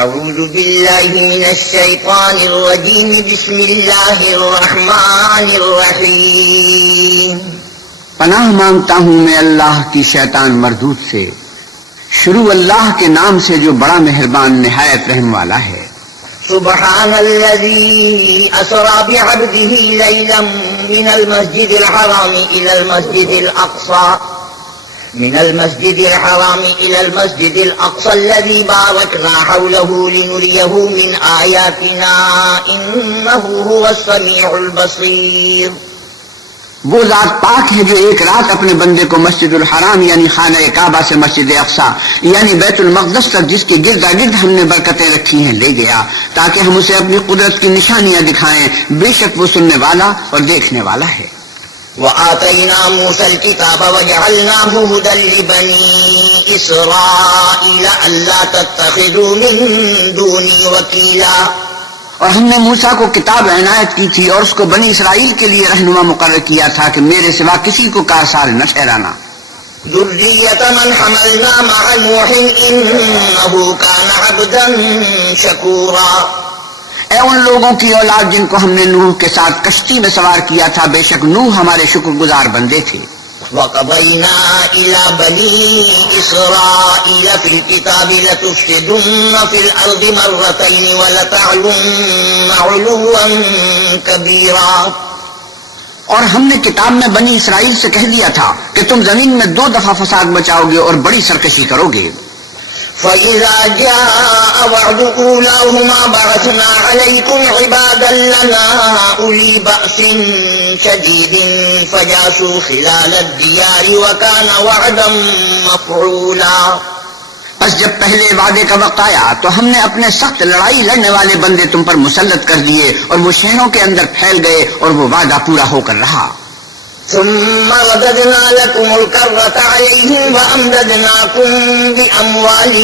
اعوذ باللہ من الشیطان الرجیم بسم اللہ الرحمن الرحیم پناہ مانگتا ہوں میں اللہ کی شیطان مردود سے، شروع اللہ کے نام سے جو بڑا مہربان نہایت رحم والا ہے۔ سبحان الذي أسرى بعبده ليلا من المسجد الحرام إلى المسجد الأقصى الذي باركنا حوله لنريه من آياتنا إنه هو السميع البصير۔ وہ ذات پاک ہے جو ایک رات اپنے بندے کو مسجد الحرام یعنی خانہ کعبہ سے مسجد اقصی یعنی بیت المقدس تک، جس کے گرد گرد ہم نے برکتیں رکھی ہیں، لے گیا تاکہ ہم اسے اپنی قدرت کی نشانیاں دکھائیں۔ بے شک وہ سننے والا اور دیکھنے والا ہے۔ وآتينا موسى الكتاب وجعلناه هدى لبني إسرائيل ألا تتخذوا من دوني وكيلا۔ اور ہم نے موسیٰ کو کتاب عنایت کی تھی اور اس کو بنی اسرائیل کے لیے رہنما مقرر کیا تھا کہ میرے سوا کسی کو کارساز نہ ٹھہرانا۔ ذرية من حملنا مع نوح إنه كان عبدا شكورا۔ اے ان لوگوں کی اولاد جن کو ہم نے نوح کے ساتھ کشتی میں سوار کیا تھا، بے شک نوح ہمارے شکر گزار بندے تھے۔ وَقَضَيْنَا إِلَى بَنِي إِسْرَائِيلَ فِي الْكِتَابِ لَتُفْسِدُنَّ فِي الْأَرْضِ مَرَّتَيْنِ وَلَتَعْلُنَّ عُلُوًّا كَبِيرًا۔ اور ہم نے کتاب میں بنی اسرائیل سے کہہ دیا تھا کہ تم زمین میں 2 دفعہ فساد مچاؤ گے اور بڑی سرکشی کرو گے۔ فَإِذَا جَاءَ وَعْدُ أُولَاهُمَا بَعَثْنَا عَلَيْكُمْ عِبَادًا لَّنَا أُولِي بَأْسٍ شَدِيدٍ فَجَاسُوا خِلَالَ الدِّيَارِ وَكَانَ وَعْدًا مَّفْعُولًا۔ بس جب پہلے وعدے کا وقت آیا تو ہم نے اپنے سخت لڑائی لڑنے والے بندے تم پر مسلط کر دیے اور وہ شہروں کے اندر پھیل گئے اور وہ وعدہ پورا ہو کر رہا۔ ثم رددنا لكم الكرة عليهم وأمددناكم بأموال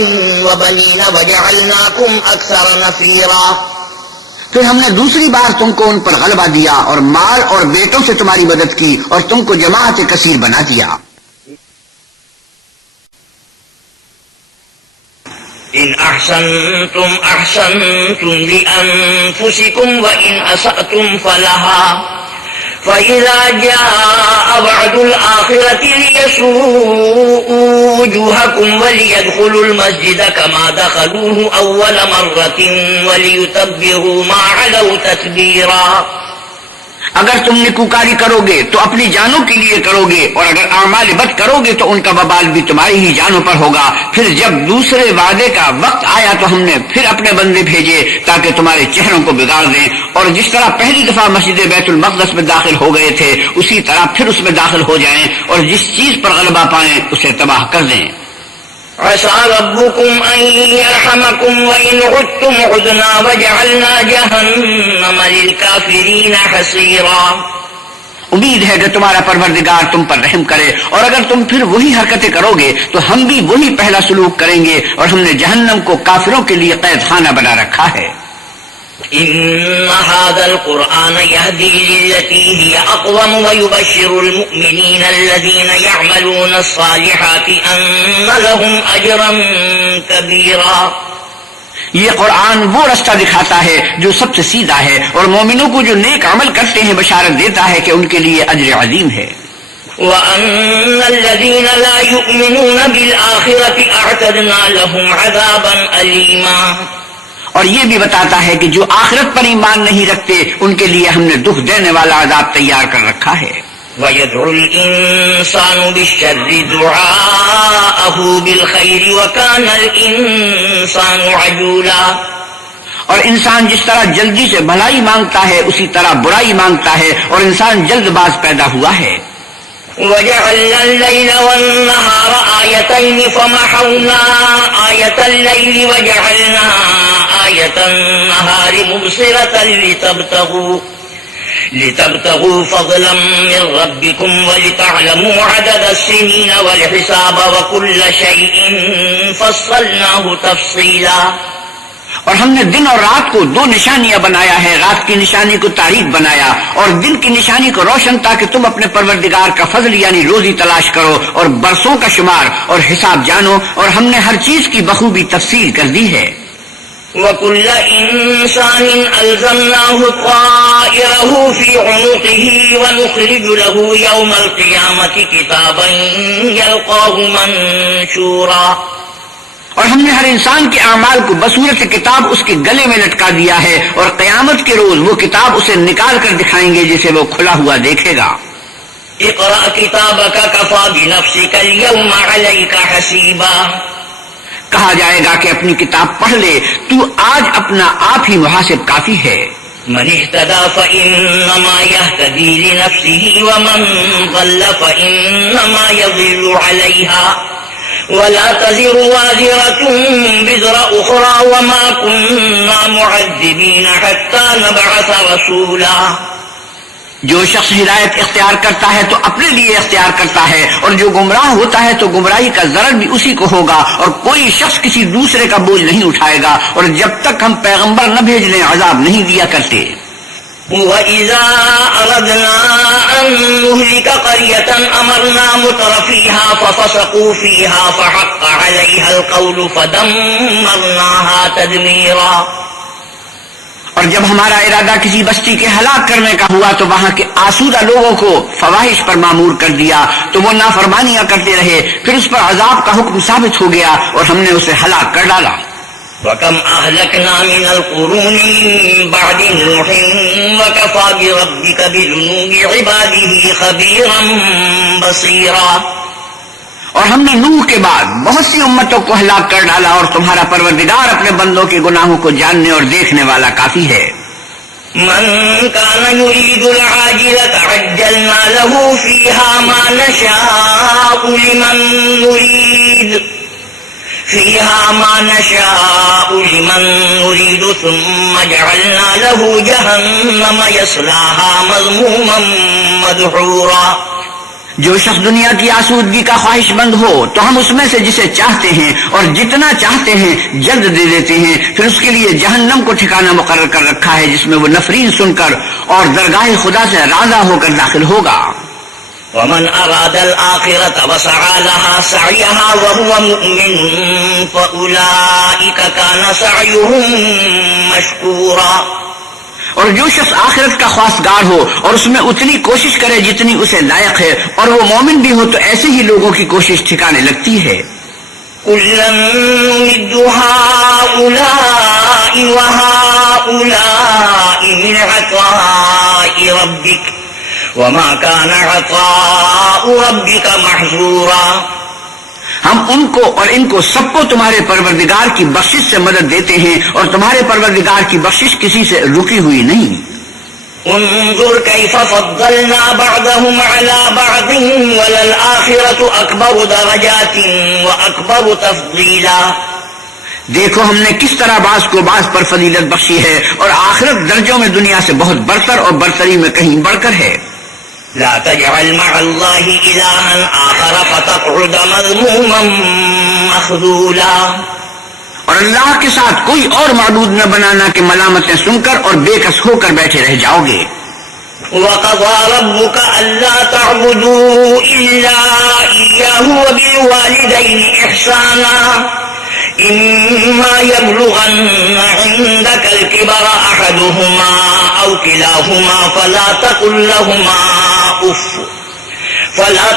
وبنين وجعلناكم أكثر نفيرا۔ پھر ہم نے دوسری بار تم کو ان پر غلبہ دیا اور مال اور بیٹوں سے تمہاری مدد کی اور تم کو جماعت کثیر بنا دیا۔ إن أحسنتم أحسنتم لأنفسكم وإن أسأتم فلها فإذا جاء وعد الآخرة ليسوءوا وجوهكم وليدخلوا المسجد كما دخلوه أول مرة وليتبروا ما علوا تتبيرا۔ اگر تم نیکوکاری کرو گے تو اپنی جانوں کے لیے کرو گے اور اگر اعمال بد کرو گے تو ان کا وبال بھی تمہاری ہی جانوں پر ہوگا۔ پھر جب دوسرے وعدے کا وقت آیا تو ہم نے پھر اپنے بندے بھیجے تاکہ تمہارے چہروں کو بگاڑ دیں، اور جس طرح پہلی دفعہ مسجد بیت المقدس میں داخل ہو گئے تھے اسی طرح پھر اس میں داخل ہو جائیں اور جس چیز پر غلبہ پائیں اسے تباہ کر دیں۔ عسى ربكم أن يرحمكم وإن عدتم عدنا وجعلنا جهنم للكافرين حصيرا۔ امید ہے کہ تمہارا پروردگار تم پر رحم کرے، اور اگر تم پھر وہی حرکتیں کرو گے تو ہم بھی وہی پہلا سلوک کریں گے، اور ہم نے جہنم کو کافروں کے لیے قید خانہ بنا رکھا ہے۔ إن هذا القرآن يهدي للتي هي أقوم ويبشر المؤمنين الذين يعملون الصالحات أن لهم أجرا كبيرا۔ یہ قرآن وہ رستہ دکھاتا ہے جو سب سے سیدھا ہے، اور مومنوں کو جو نیک عمل کرتے ہیں بشارت دیتا ہے کہ ان کے لیے اجر عظیم ہے۔ وَأَنَّ الَّذِينَ لَا يُؤْمِنُونَ بِالْآخِرَةِ أَعْتَدْنَا لَهُمْ عَذَابًا أَلِيمًا۔ اور یہ بھی بتاتا ہے کہ جو آخرت پر ایمان نہیں رکھتے ان کے لیے ہم نے دکھ دینے والا عذاب تیار کر رکھا ہے۔ وَيَدْعُ الْإِنسَانُ بِالشَّرِّ دُعَاءَهُ بِالْخَيْرِ وَكَانَ الْإِنسَانُ عَجُولًا۔ اور انسان جس طرح جلدی سے بھلائی مانگتا ہے اسی طرح برائی مانگتا ہے، اور انسان جلد باز پیدا ہوا ہے۔ وَجَعَلْنَا اللَّيْلَ وَالنَّهَارَ آيَتَيْنِ فَمَحَوْنَا آيَةَ اللَّيْلِ وَجَعَلْنَا آيَةَ النَّهَارِ مُبْصِرَةً لِتَبْتَغُوا فَضْلًا مِّن رَّبِّكُمْ وَلِتَعْلَمُوا عَدَدَ السِّنِينَ وَالْحِسَابَ وَكُلَّ شَيْءٍ فَصَّلْنَاهُ تَفْصِيلًا۔ اور ہم نے دن اور رات کو 2 نشانیاں بنایا ہے، رات کی نشانی کو تاریک بنایا اور دن کی نشانی کو روشن، تاکہ تم اپنے پروردگار کا فضل یعنی روزی تلاش کرو اور برسوں کا شمار اور حساب جانو، اور ہم نے ہر چیز کی بخوبی تفصیل کر دی ہے۔ وَكُلَّ إِنسَانٍ أَلْزَمْنَاهُ طَائِرَهُ فِي عُنُقِهِ وَنُخْرِجُ لَهُ يَوْمَ الْقِيَامَةِ كِتَابًا يَلْقَاهُ مَنشُورًا۔ اور ہم نے ہر انسان کے اعمال کو بصورت کتاب اس کے گلے میں لٹکا دیا ہے، اور قیامت کے روز وہ کتاب اسے نکال کر دکھائیں گے جسے وہ کھلا ہوا دیکھے گا۔ اقرأ كتابك كفى بنفسك اليوم عليك حسيبا۔ کہا جائے گا کہ اپنی کتاب پڑھ لے، تو آج اپنا آپ ہی محاسب کافی ہے۔ من اهتدى فإنما يهتدي لنفسه ومن ضل فإنما يضل عليها ولا تزر وازرة وزر أخرى وما كنا معذبين حتى نبعث رسولا۔ جو شخص ہدایت اختیار کرتا ہے تو اپنے لیے اختیار کرتا ہے، اور جو گمراہ ہوتا ہے تو گمراہی کا ضرر بھی اسی کو ہوگا، اور کوئی شخص کسی دوسرے کا بوجھ نہیں اٹھائے گا، اور جب تک ہم پیغمبر نہ بھیج لیں عذاب نہیں دیا کرتے۔ وَإِذَا أَرَدْنَا أَن نُّهْلِكَ قَرْيَةً أَمَرْنَا مُتْرَفِيهَا فَفَسَقُوا فِيهَا فَحَقَّ عَلَيْهَا الْقَوْلُ فَدَمَّرْنَاهَا تَدْمِيرًا۔ اور جب ہمارا ارادہ کسی بستی کے ہلاک کرنے کا ہوا تو وہاں کے آسودہ لوگوں کو فواحش پر معمور کر دیا، تو وہ نافرمانیاں کرتے رہے، پھر اس پر عذاب کا حکم ثابت ہو گیا اور ہم نے اسے ہلاک کر ڈالا۔ وَكَمْ أَهْلَكْنَا مِنَ الْقُرُونِ مِن بَعْدِ نُوحٍ وَكَفَىٰ بِرَبِّكَ بِذُنُوبِ عِبَادِهِ خَبِيرًا بَصِيرًا۔ اور ہم نے نوح کے بعد بہت سی امتوں کو ہلاک کر ڈالا، اور تمہارا پروردگار اپنے بندوں کے گناہوں کو جاننے اور دیکھنے والا کافی ہے۔ من كان يريد العاجلة عجلنا له فيها ما نشاء لمن نريد ثم جعلنا له جهنم يصلاها مذموما مدحورا۔ جو شخص دنیا کی آسودگی کا خواہش مند ہو تو ہم اس میں سے جسے چاہتے ہیں اور جتنا چاہتے ہیں جلد دے دیتے ہیں، پھر اس کے لیے جہنم کو ٹھکانہ مقرر کر رکھا ہے جس میں وہ نفرین سن کر اور درگاہ خدا سے راضی ہو کر داخل ہوگا۔ ومن أراد الآخرة وسعى لها سعيها وهو مؤمن فأولئك كان سعيهم مشكورا۔ اور جو شخص آخرت کا خواستگار ہو اور اس میں اتنی کوشش کرے جتنی اسے لائق ہے، اور وہ مومن بھی ہو، تو ایسے ہی لوگوں کی کوشش ٹھکانے لگتی ہے۔ كُلًّا نُّمِدُّ هَٰؤُلَاءِ وَهَٰؤُلَاءِ مِنْ عَطَاءِ رَبِّكَ وَمَا كَانَ عَطَاءُ رَبِّكَ مَحْظُورًا۔ ہم ان کو اور ان کو سب کو تمہارے پروردگار کی بخشش سے مدد دیتے ہیں، اور تمہارے پروردگار کی بخشش کسی سے رکی ہوئی نہیں۔ انظر كيف فضلنا بعضهم على بعض وللآخرة أكبر درجات وأكبر تفضيلا۔ دیکھو ہم نے کس طرح بعض کو بعض پر فضیلت بخشی ہے، اور آخرت درجوں میں دنیا سے بہت برتر اور برتری میں کہیں بڑھ کر ہے۔ لا تجعل مع الله إلها آخر فتقعد مذموما مخذولا۔ اور اللہ کے ساتھ کوئی اور معبود نہ بنانا کہ ملامتیں سن کر اور بے کس ہو کر بیٹھے رہ جاؤ گے۔ وَقَضَىٰ رَبُّكَ أَلَّا تَعْبُدُوا إِلَّا إِيَّاهُ وَبِالْوَالِدَيْنِ إِحْسَانًا إِمَّا يَبْلُغَنَّ عِندَكَ الْكِبَرَ أَحَدُهُمَا أَوْ كِلَاهُمَا فلا تقل لهما اف ولا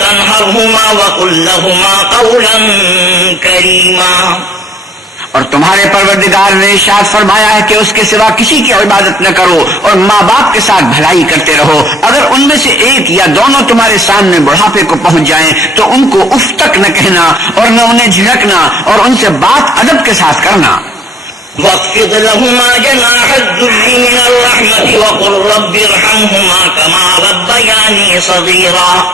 تنهرهما وقل لهما قولا كريما۔ اور تمہارے پروردگار نے ارشاد فرمایا ہے کہ اس کے سوا کسی کی عبادت نہ کرو، اور ماں باپ کے ساتھ بھلائی کرتے رہو۔ اگر ان میں سے ایک یا دونوں تمہارے سامنے بڑھاپے کو پہنچ جائیں تو ان کو اف تک نہ کہنا اور نہ انہیں جھڑکنا، اور ان سے بات ادب کے ساتھ کرنا۔ واخفض لهما جناح الذل من الرحمة وقل رب ارحمهما كما ربياني صغيرا۔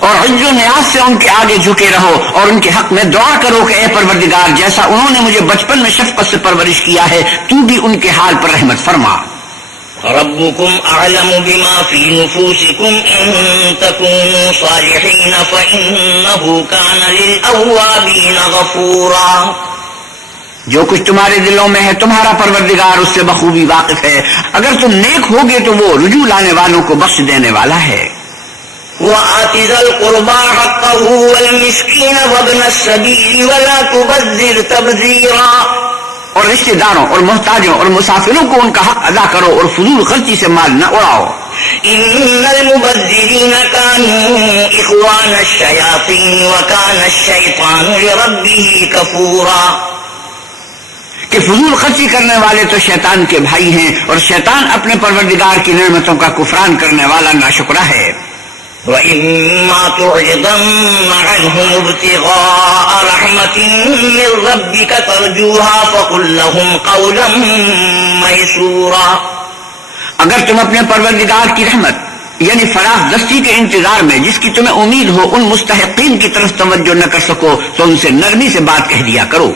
اور عجز و نیاز سے ان کے آگے جھکے رہو، اور ان کے حق میں دعا کرو کہ اے پروردگار، جیسا انہوں نے مجھے بچپن میں شفقت سے پرورش کیا ہے، تو بھی ان کے حال پر رحمت فرما۔ ربكم أعلم بما في نفوسكم إن تكونوا صالحين فإنه كان للأوابين غفورا۔ جو کچھ تمہارے دلوں میں ہے تمہارا پروردگار اس سے بخوبی واقف ہے، اگر تم نیک ہوگے تو وہ رجوع لانے والوں کو بخش دینے والا ہے۔ وآت ذا القربى حقه والمسكين وابن السبيل ولا تبذر تبذيرا، اور رشتہ داروں اور محتاجوں اور مسافروں کو ان کا حق ادا کرو اور فضول خرچی سے مال نہ اڑاؤ. إن المبذرين كانوا إخوان الشياطين وكان الشيطان لربه كفورا، کہ فضول خرچی کرنے والے تو شیطان کے بھائی ہیں اور شیطان اپنے پروردگار کی نعمتوں کا کفران کرنے والا ناشکرا ہے. وَإِمَّا تُعْرِضَنَّ عَنْهُمُ ابْتِغَاءَ رَحْمَةٍ مِّن رَّبِّكَ تَرْجُوهَا فَقُل لَّهُمْ قَوْلًا مَّيْسُورًا، اگر تم اپنے پروردگار کی رحمت یعنی فراخ دستی کے انتظار میں جس کی تمہیں امید ہو ان مستحقین کی طرف توجہ نہ کر سکو تو ان سے نرمی سے بات کہہ دیا کرو.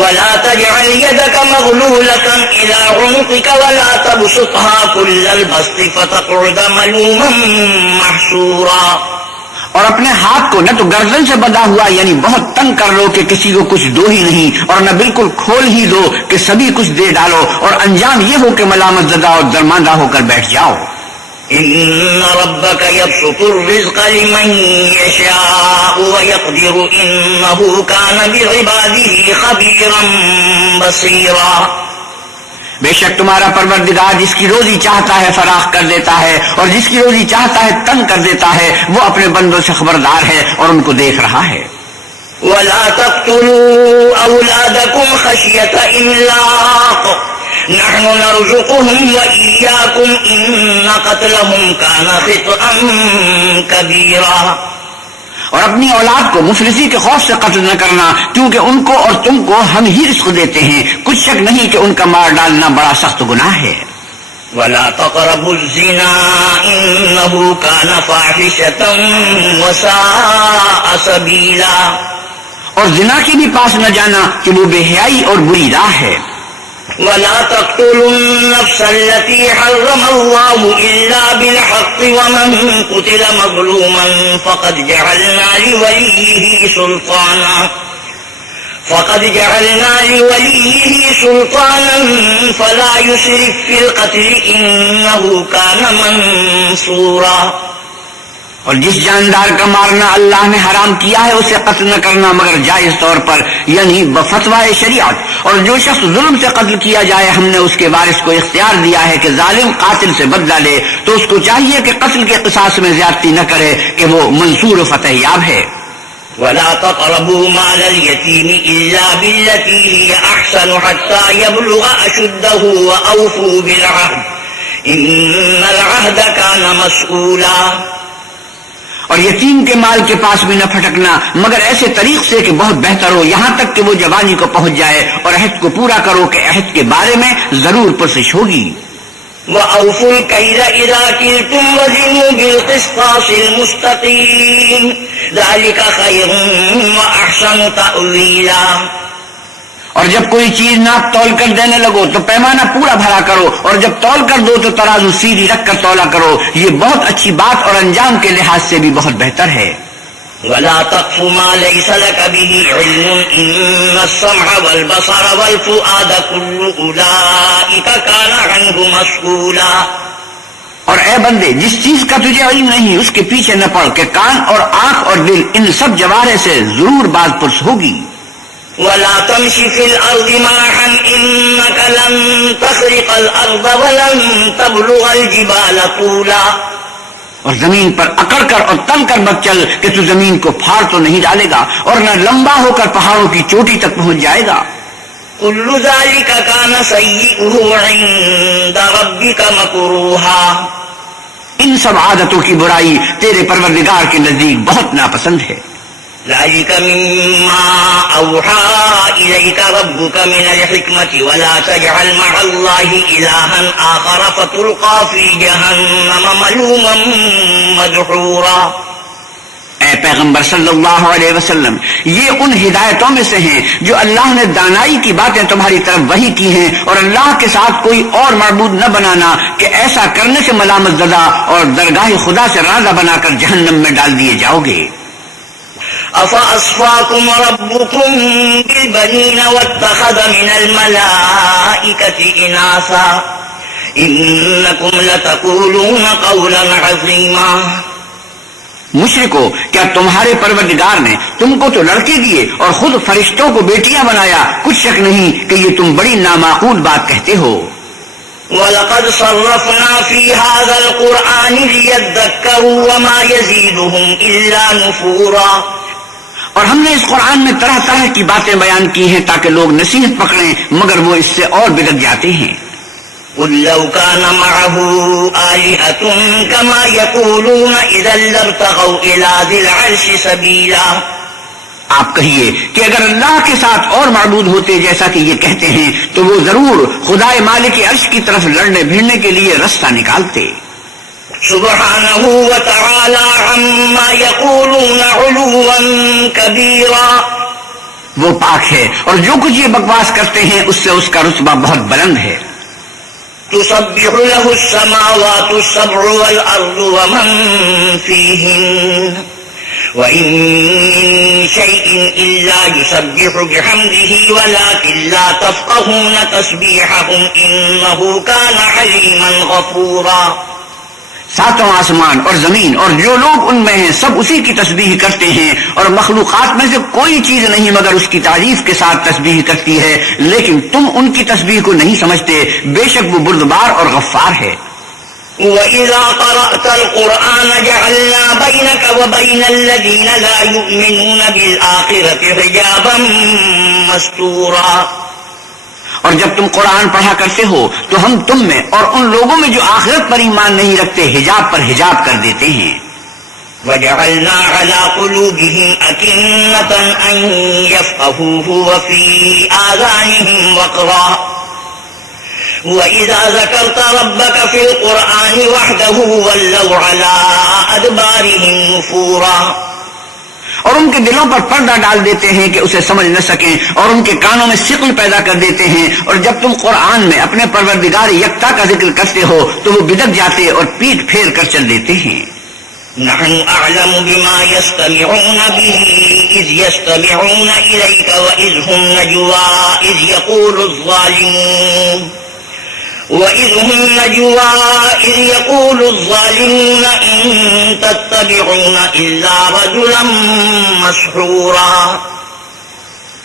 وَلَا تَجْعَلْ يَدَكَ مَغْلُولَةً إِلَىٰ عُنُقِكَ وَلَا تَبْسُطْهَا كُلَّ الْبَسْطِ فَتَقْعُدَ مَلُومًا مَّحْسُورًا، اور اپنے ہاتھ کو نہ تو گردن سے بندھا ہوا یعنی بہت تنگ کر لو کہ کسی کو کچھ دو ہی نہیں، اور نہ بالکل کھول ہی دو کہ سبھی کچھ دے ڈالو، اور انجام یہ ہو کہ ملامت زدہ اور درماندہ ہو کر بیٹھ جاؤ. إِنَّ رَبَّكَ يَبْسُطُ الرِّزْقَ لِمَن يَشَاءُ وَيَقْدِرُ إِنَّهُ كَانَ بِعِبَادِهِ خَبِيرًا بَصِيرًا، بے شک تمہارا پروردگار جس کی روزی چاہتا ہے فراخ کر دیتا ہے اور جس کی روزی چاہتا ہے تنگ کر دیتا ہے، وہ اپنے بندوں سے خبردار ہے اور ان کو دیکھ رہا ہے. وَلَا تَقْتُلُوا أَوْلَادَكُمْ خَشْيَةَ إِمْلَاقٍ نَحْنُ نَرْزُقُهُمْ وَإِيَّاكُمْ إِنَّ قَتْلَهُمْ كَانَ خِطْئًا كَبِيرًا، اور اپنی اولاد کو مفلسی کے خوف سے قتل نہ کرنا کیونکہ ان کو اور تم کو ہم ہی رزق دیتے ہیں، کچھ شک نہیں کہ ان کا مار ڈالنا بڑا سخت گناہ ہے. وَلَا تَقْرَبُوا الزِّنَا إِنَّهُ كَانَ فَاحِشَةً وَسَاءَ سَبِيلًا، اور زنا کے بھی پاس نہ جانا کہ وہ بے حیائی اور بری راہ ہے. وَلَا تَقْتُلُوا النَّفْسَ الَّتِي حَرَّمَ اللَّهُ إِلَّا بِالْحَقِّ وَمَن قُتِلَ مَظْلُومًا فَقَدْ جَعَلْنَا لِوَلِيِّهِ سُلْطَانًا فَلَا يُسْرِف فِّي الْقَتْلِ إِنَّهُ كَانَ مَنصُورًا، اور جس جاندار کا مارنا اللہ نے حرام کیا ہے اسے قتل نہ کرنا مگر جائز طور پر یعنی بفتوائے شریعت، اور جو شخص ظلم سے قتل کیا جائے ہم نے اس کے وارث کو اختیار دیا ہے کہ ظالم قاتل سے بدلہ لے تو اس کو چاہیے کہ قتل کے قصاص میں زیادتی نہ کرے کہ وہ منصور و فتح یاب ہے. وَلَا تَقْرَبُوا مَالَ الْيَتِيمِ إِلَّا بِالَّتِي هِيَ أَحْسَنُ حَتَّىٰ يَبْلُغَ أَشُدَّهُ وَأَوْفُوا بِالْعَهْدِ إِنَّ الْعَهْدَ كَانَ مَسْئُولًا، اور یتیم کے مال کے پاس بھی نہ پھٹکنا مگر ایسے طریق سے کہ بہت بہتر ہو یہاں تک کہ وہ جوانی کو پہنچ جائے، اور عہد کو پورا کرو کہ عہد کے بارے میں ضرور پرسش ہوگی. وَأَوْفُوا الْكَيْلَ إِذَا كِلْتُمْ وَزِنُوا بِالْقِسْطَاسِ الْمُسْتَقِيمِ ذَلِكَ خَيْرٌ وَأَحْسَنُ تَأْوِيلًا، اور جب کوئی چیز ناپ تول کر دینے لگو تو پیمانہ پورا بھرا کرو، اور جب تول کر دو تو ترازو سیدھی رکھ کر تولا کرو، یہ بہت اچھی بات اور انجام کے لحاظ سے بھی بہت بہتر ہے. وَلَا تَقْفُ مَا لَيْسَ لَكَ بِهِ عِلْمٌ إِنَّ السَّمْعَ وَالْبَصَرَ وَالْفُؤَادَ كُلُّ أُولَٰئِكَ كَانَ عَنْهُ مَسْئُولًا، اور اے بندے جس چیز کا تجھے علم نہیں اس کے پیچھے نہ پڑ کہ کان اور آنکھ اور دل ان سب جوارح سے ضرور باز پرس ہوگی. وَلَا تَمْشِ فِي الْأَرْضِ مَرَحًا إِنَّكَ لَن تَخْرِقَ الْأَرْضَ وَلَن تَبْلُغَ الْجِبَالَ طُولًا، اور زمین پر اکڑ کر اور تل کر مت چل کہ تو زمین کو پھاڑ تو نہیں ڈالے گا اور نہ لمبا ہو کر پہاڑوں کی چوٹی تک پہنچ جائے گا. كُلُّ ذَلِكَ كَانَ سَيِّئُهُ عِندَ رَبِّكَ مَكْرُوهًا، ان سب عادتوں کی برائی تیرے پروردگار کے نزدیک بہت ناپسند ہے. ذَلِكَ مِمَّا أَوْحَىٰ إِلَيْكَ رَبُّكَ مِنَ الْحِكْمَةِ وَلَا تَجْعَلْ مَعَ اللَّهِ إِلَٰهًا آخَرَ فَتُلْقَىٰ فِي جَهَنَّمَ مَلُومًا مَدْحُورًا. اے پیغمبر صلی اللہ علیہ وسلم یہ ان ہدایتوں میں سے ہیں جو اللہ نے دانائی کی باتیں تمہاری طرف وحی کی ہیں، اور اللہ کے ساتھ کوئی اور معبود نہ بنانا کہ ایسا کرنے سے ملامت زدہ اور درگاہ خدا سے راضہ بنا کر جہنم میں ڈال دیے جاؤ گے. أَفَأَصْفَاكُمْ رَبُّكُمْ بِالْبَنِينَ وَاتَّخَذَ مِنَ الْمَلَائِكَةِ إِنَاثًا إِنَّكُمْ لَتَقُولُونَ قَوْلًا عَظِيمًا. مشرکو، کیا تمہارے پروردگار نے تم کو تو لڑکے دیے اور خود فرشتوں کو بیٹیاں بنایا؟ کچھ شک نہیں کہ یہ تم بڑی نامعقول بات کہتے ہو۔ وَلَقَدْ صَرَّفْنَا فِي هَذَا الْقُرْآنِ لِيَذَّكَّرُوا وَمَا يَزِيدُهُمْ إِلَّا نُفُورًا، اور ہم نے اس قرآن میں طرح طرح کی باتیں بیان کی ہیں تاکہ لوگ نصیحت پکڑیں، مگر وہ اس سے اور بگڑ جاتے ہیں۔ قُلْ لَوْ كَانَ مَعَهُ آلِهَةٌ كَمَا يَقُولُونَ إِذًا لَّابْتَغَوْا إِلَىٰ ذِي الْعَرْشِ سَبِيلًا، آپ کہیے کہ اگر اللہ کے ساتھ اور معبود ہوتے جیسا کہ یہ کہتے ہیں تو وہ ضرور خدائے مالک عرش کی طرف لڑنے بھیڑنے کے لیے رستہ نکالتے۔ سبحانہ وتعالی عما یقولون علوا کبیرا، وہ پاک ہے اور جو کچھ یہ بکواس کرتے ہیں اس سے اس کا رتبہ بہت بلند ہے۔ تسبح له السماوات السبع والارض ومن فيهن وإن من شيء إلا يسبح بحمده ولكن لا تفقهون تسبيحهم إنه كان حليما غفورا۔ ساتوں آسمان اور زمین اور جو لوگ ان میں ہیں سب اسی کی تسبیح کرتے ہیں، اور مخلوقات میں سے کوئی چیز نہیں مگر اس کی تعریف کے ساتھ تسبیح کرتی ہے، لیکن تم ان کی تسبیح کو نہیں سمجھتے، بے شک وہ بردبار اور غفار ہے۔ وَإِذَا قَرَأْتَ الْقُرْآنَ جَعَلْنَا بَيْنَكَ وَبَيْنَ الَّذِينَ لَا يُؤْمِنُونَ بِالْآخِرَةِ حِجَابًا مَسْتُورًا، اور جب تم قرآن پڑھا کرتے ہو تو ہم تم میں اور ان لوگوں میں جو آخرت پر ایمان نہیں رکھتے حجاب پر حجاب کر دیتے ہیں۔ وَجَعَلْنَا عَلَىٰ قُلُوبِهِمْ أَكِنَّةً أَن يَفْقَهُوهُ وَفِي آذَانِهِمْ وَقْرًا وَإِذَا ذَكَرْتَ رَبَّكَ فِي الْقُرْآنِ وَحْدَهُ وَلَّوْا عَلَىٰ أَدْبَارِهِمْ نُفُورًا، اور ان کے دلوں پر پردہ ڈال دیتے ہیں کہ اسے سمجھ نہ سکیں، اور ان کے کانوں میں ثقل پیدا کر دیتے ہیں، اور جب تم قرآن میں اپنے پروردگار یکتا کا ذکر کرتے ہو تو وہ بدک جاتے اور پیٹ پھیر کر چل دیتے ہیں۔ نحن أعلم بما يستمعون به إذ يستمعون إليك وإذ هم نجوى إذ يقول الظالمون إن تتبعون إلا رجلا مسحورا۔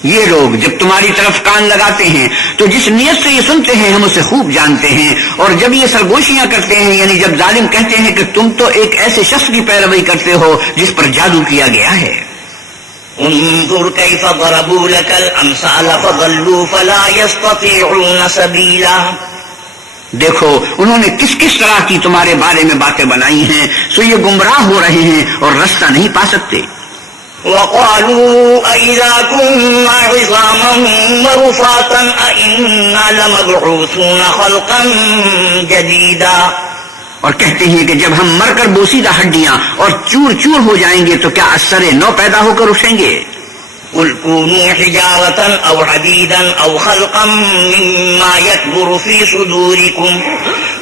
یہ لوگ جب تمہاری طرف کان لگاتے ہیں تو جس نیت سے یہ سنتے ہیں ہم اسے خوب جانتے ہیں، اور جب یہ سرگوشیاں کرتے ہیں یعنی جب ظالم کہتے ہیں کہ تم تو ایک ایسے شخص کی پیروی کرتے ہو جس پر جادو کیا گیا ہے۔ انظر كيف ضربوا لك الأمثال فضلوا فلا يستطيعون سبيلا، دیکھو انہوں نے کس کس طرح کی تمہارے بارے میں باتیں بنائی ہیں، سو یہ گمراہ ہو رہے ہیں اور رستہ نہیں پا سکتے۔ وقالوا أئذا كنا عظاما ورفاتا أئنا لمبعوثون خلقا جديدا، اور کہتے ہیں کہ جب ہم مر کر بوسیدہ ہڈیاں اور چور چور ہو جائیں گے تو کیا اثر نو پیدا ہو کر اٹھیں گے؟ قل كونوا حجارة أو حديدا أو خلقا مما يكبر في صدوركم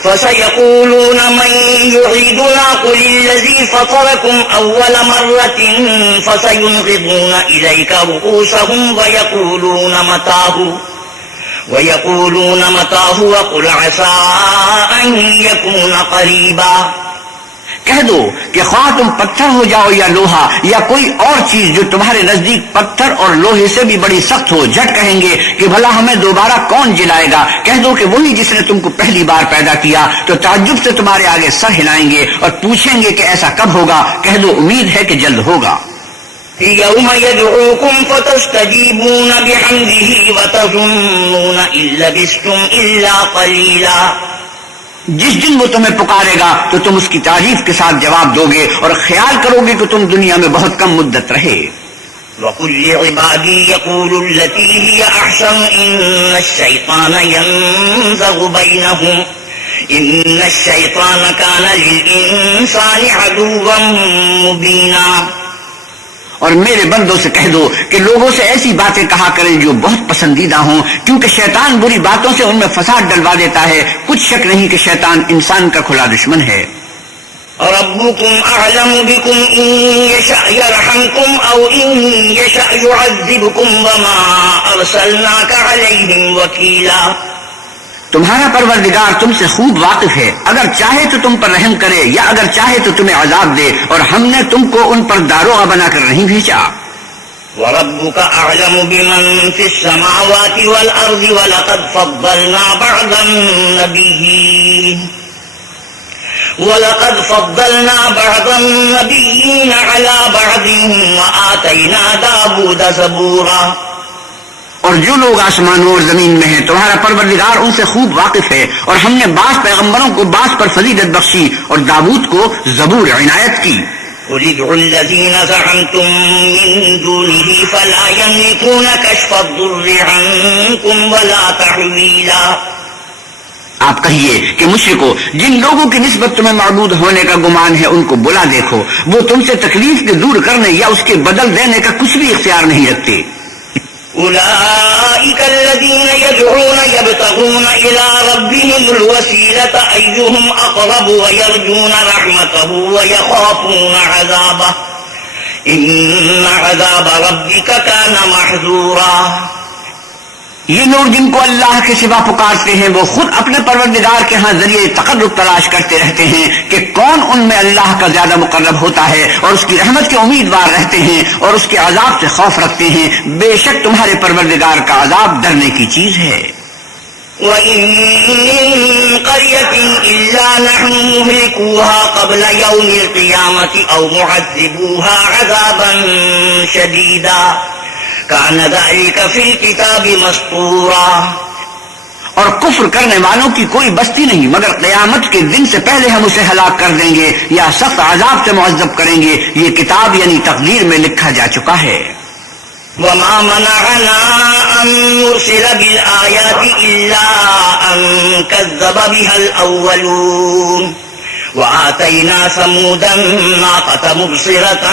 فسيقولون من يعيدنا قل الذي فطركم أول مرة فسينغضون إليك رؤوسهم ويقولون متاه وقل عسى أن يكون قريبا۔ کہہ دو کہ خواہ تم پتھر ہو جاؤ یا لوہا یا کوئی اور چیز جو تمہارے نزدیک پتھر اور لوہے سے بھی بڑی سخت ہو، جھٹ کہیں گے کہ بھلا ہمیں دوبارہ کون جلائے گا؟ کہہ دو کہ وہی جس نے تم کو پہلی بار پیدا کیا، تو تعجب سے تمہارے آگے سر ہلائیں گے اور پوچھیں گے کہ ایسا کب ہوگا؟ کہہ دو امید ہے کہ جلد ہوگا۔ يوم يدعوكم فتستجيبون بحمده وتظنون إن لبثتم إلا قليلا، جس دن وہ تمہیں پکارے گا تو تم اس کی تعریف کے ساتھ جواب دو گے اور خیال کرو گے کہ تم دنیا میں بہت کم مدت رہے۔ وَقُلْ لِعِبَادِي يَقُولُوا الَّتِي هِيَ أَحْسَنُ إِنَّ الشَّيْطَانَ يَنزَغُ بَيْنَهُمْ إِنَّ الشَّيْطَانَ كَانَ لِلْإِنسَانِ عَدُوًّا مُبِينًا، اور میرے بندوں سے کہہ دو کہ لوگوں سے ایسی باتیں کہا کریں جو بہت پسندیدہ ہوں، کیونکہ شیطان بری باتوں سے ان میں فساد ڈلوا دیتا ہے۔ کچھ شک نہیں کہ شیطان انسان کا کھلا دشمن ہے۔ ربكم أعلم بكم إن يشأ يرحمكم أو إن يشأ يعذبكم وما أرسلناك عليهم وكيلا، تمہارا پروردگار تم سے خوب واقف ہے، اگر چاہے تو تم پر رحم کرے یا اگر چاہے تو تمہیں عذاب دے، اور ہم نے تم کو ان پر داروغہ بنا کر نہیں بھیجا۔ وَرَبُّكَ أَعْلَمُ بِمَن فِي السَّمَاوَاتِ وَالْأَرْضِ وَلَقَدْ فَضَّلْنَا بَعْضَ النَّبِيِّينَ عَلَى بَعْضٍ وَآتَيْنَا دَاوُودَ زَبُورًا۔ اور جو لوگ آسمانوں اور زمین میں ہیں تمہارا پروردگار ان سے خوب واقف ہے، اور ہم نے بعض پیغمبروں کو بعض پر فضیلت بخشی اور داود کو زبور عنایت کی۔ قُلِ ادْعُوا الَّذِينَ زَعَمْتُم مِّن دُونِهِ فَلَا يَمْلِكُونَ كَشْفَ الضُّرِّ عَنكُمْ وَلَا تَحْوِيلًا۔ آپ کہیے کہ مشرکو، جن لوگوں کی نسبت تمہیں معبود ہونے کا گمان ہے ان کو بلا دیکھو، وہ تم سے تکلیف کے دور کرنے یا اس کے بدل دینے کا کچھ بھی اختیار نہیں رکھتے۔ أولئك الذين يدعون يبتغون إلى ربهم الوسيلة أيهم أقرب ويرجون رحمته ويخافون عذابه إن عذاب ربك كان محذورا۔ یہ لوگ جن کو اللہ کے سوا پکارتے ہیں وہ خود اپنے پروردگار کے ہاں ذریعے تقرب تلاش کرتے رہتے ہیں کہ کون ان میں اللہ کا زیادہ مقرب ہوتا ہے، اور اس کی رحمت کے امیدوار رہتے ہیں اور اس کے عذاب سے خوف رکھتے ہیں۔ بے شک تمہارے پروردگار کا عذاب ڈرنے کی چیز ہے۔ وَإِن مِّن قَرْيَةٍ إِلَّا نَحْنُ مُهْلِكُوهَا قَبْلَ يَوْمِ الْقِيَامَةِ أَوْ مُعَذِّبُوهَا عَذَابًا شَدِيدًا كَانَ ذَلِكَ فِي الْكِتَابِ مَسْطُورًا۔ اور کفر کرنے والوں کی کوئی بستی نہیں مگر قیامت کے دن سے پہلے ہم اسے ہلاک کر دیں گے یا سخت عذاب سے معذب کریں گے، یہ کتاب یعنی تقدیر میں لکھا جا چکا ہے۔ وَمَا مَنَعَنَا أَن نُّرْسِلَ بِالْآيَاتِ إِلَّا أَن كَذَّبَ بِهَا الْأَوَّلُونَ وَآتَيْنَا ثَمُودَ النَّاقَةَ مُبْصِرَةً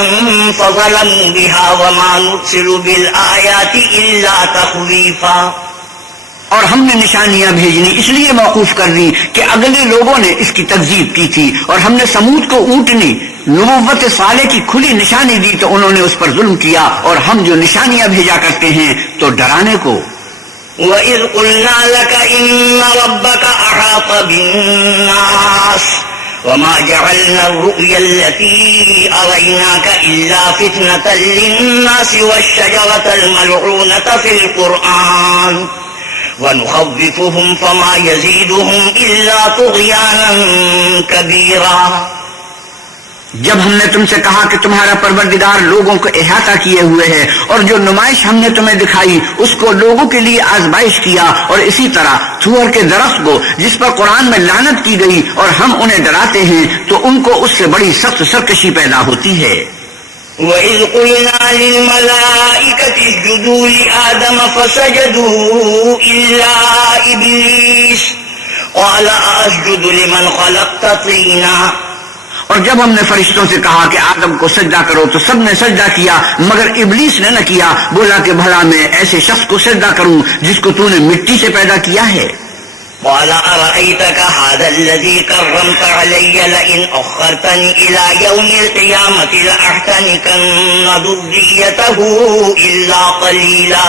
فَظَلَمُوا بِهَا وَمَا نُرْسِلُ بِالْآيَاتِ إِلَّا تَخْوِيفًا۔ اور ہم نے نشانیاں بھیجنی اس لیے موقوف کر دی کہ اگلے لوگوں نے اس کی تکذیب کی تھی، اور ہم نے سمود کو اونٹنی نبوت صالح کی کھلی نشانی دی تو انہوں نے اس پر ظلم کیا، اور ہم جو نشانیاں بھیجا کرتے ہیں تو ڈرانے کو۔ وَإِذْ قُلْنَا لَكَ إِنَّ رَبَّكَ أَحَاطَ بِالنَّاسِ وَمَا جَعَلْنَا الرُّؤْيَا الَّتِي أَرَيْنَاكَ إِلَّا فِتْنَةً لِلنَّاسِ وَالشَّجَرَةَ الْمَلْعُونَةَ فِي الْقُرْآنِ وَنُخَوِّفُهُمْ فَمَا يَزِيدُهُمْ إِلَّا طُغْيَانًا كَبِيرًا۔ جب ہم نے تم سے کہا کہ تمہارا پروردگار لوگوں کو احاطہ کیے ہوئے ہے، اور جو نمائش ہم نے تمہیں دکھائی اس کو لوگوں کے لیے آزمائش کیا، اور اسی طرح تھور کے درخت کو جس پر قرآن میں لعنت کی گئی اور ہم انہیں ڈراتے ہیں تو ان کو اس سے بڑی سخت سرکشی پیدا ہوتی ہے۔ وَإِذْ قُلْنَا لِلْمَلَائِكَةِ اسْجُدُوا لِآدَمَ فَسَجَدُوا إِلَّا إِبْلِيسَ قَالَ أَسْجُدُ لِمَنْ خَلَقْتَ طِينًا۔ اور جب ہم نے فرشتوں سے کہا کہ آدم کو سجدہ کرو تو سب نے سجدہ کیا مگر ابلیس نے نہ کیا، بولا کہ بھلا میں ایسے شخص کو سجدہ کروں جس کو تو نے مٹی سے پیدا کیا ہے۔ قال أرأيتك هذا الذي كرمت علي لئن أخرتني إلى يوم القيامة لأحتنكن ذريته إلا قليلا۔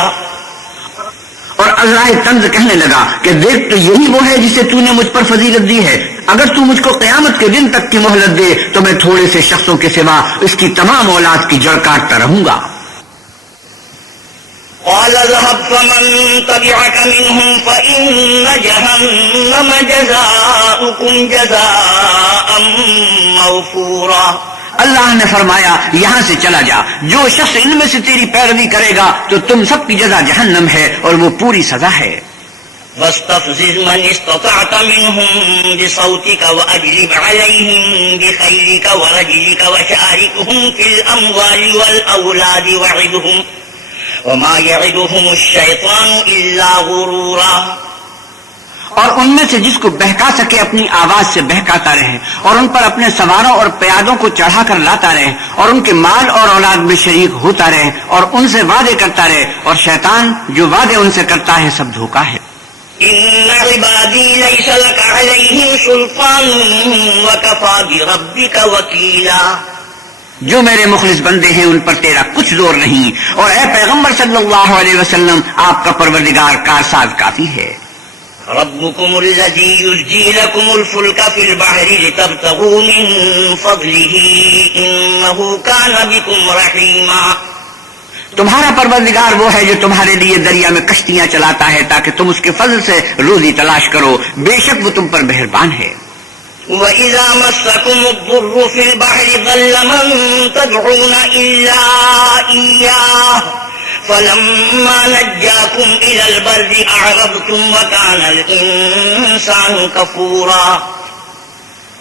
اور عزرائے طنز کہنے لگا کہ دیکھ تو یہی وہ ہے جسے تو نے مجھ پر فضیلت دی ہے، اگر تو مجھ کو قیامت کے دن تک کی مہلت دے تو میں تھوڑے سے شخصوں کے سوا اس کی تمام اولاد کی جڑ کاٹتا رہوں گا۔ قال اذهب فمن تبعك منهم فإن جهنم جزاؤكم جزاء موفورا۔ اللہ نے فرمایا یہاں سے چلا جا، جو شخص ان میں سے تیری پیروی کرے گا تو تم سب کی جزا جہنم ہے اور وہ پوری سزا ہے۔ واستفزز من استطعت منهم بصوتك وأجلب عليهم بخيلك ورجلك وشاركهم في الأموال والأولاد وعدهم وما يعدهم الشيطان إلا غرورا۔ اور ان میں سے جس کو بہکا سکے اپنی آواز سے بہکاتا رہے، اور ان پر اپنے سواروں اور پیادوں کو چڑھا کر لاتا رہے، اور ان کے مال اور اولاد میں شریک ہوتا رہے، اور ان سے وعدے کرتا رہے، اور شیطان جو وعدے ان سے کرتا ہے سب دھوکا ہے۔ إن عبادي ليس لك عليهم سلطان وكفى بربك وكيلا۔ جو میرے مخلص بندے ہیں ان پر تیرا کچھ زور نہیں، اور اے پیغمبر صلی اللہ علیہ وسلم آپ کا پروردگار کارساز کافی ہے۔ ربكم الذي يزجي لكم الفلك في البحر لتبتغوا من فضله إنه كان بكم رحيما. تمہارا پروردگار وہ ہے جو تمہارے لیے دریا میں کشتیاں چلاتا ہے تاکہ تم اس کے فضل سے روزی تلاش کرو، بے شک وہ تم پر مہربان ہے. وَإِذَا مَسَّكُمُ الضُّرُّ فِي الْبَحْرِ ضَلَّ مَن تَدْعُونَ إِلَّا إِيَّاهُ فَلَمَّا نَجَّاكُمْ إِلَى الْبَرِّ أَعْرَضْتُمْ وَكَانَ الْإِنسَانُ كَفُورًا.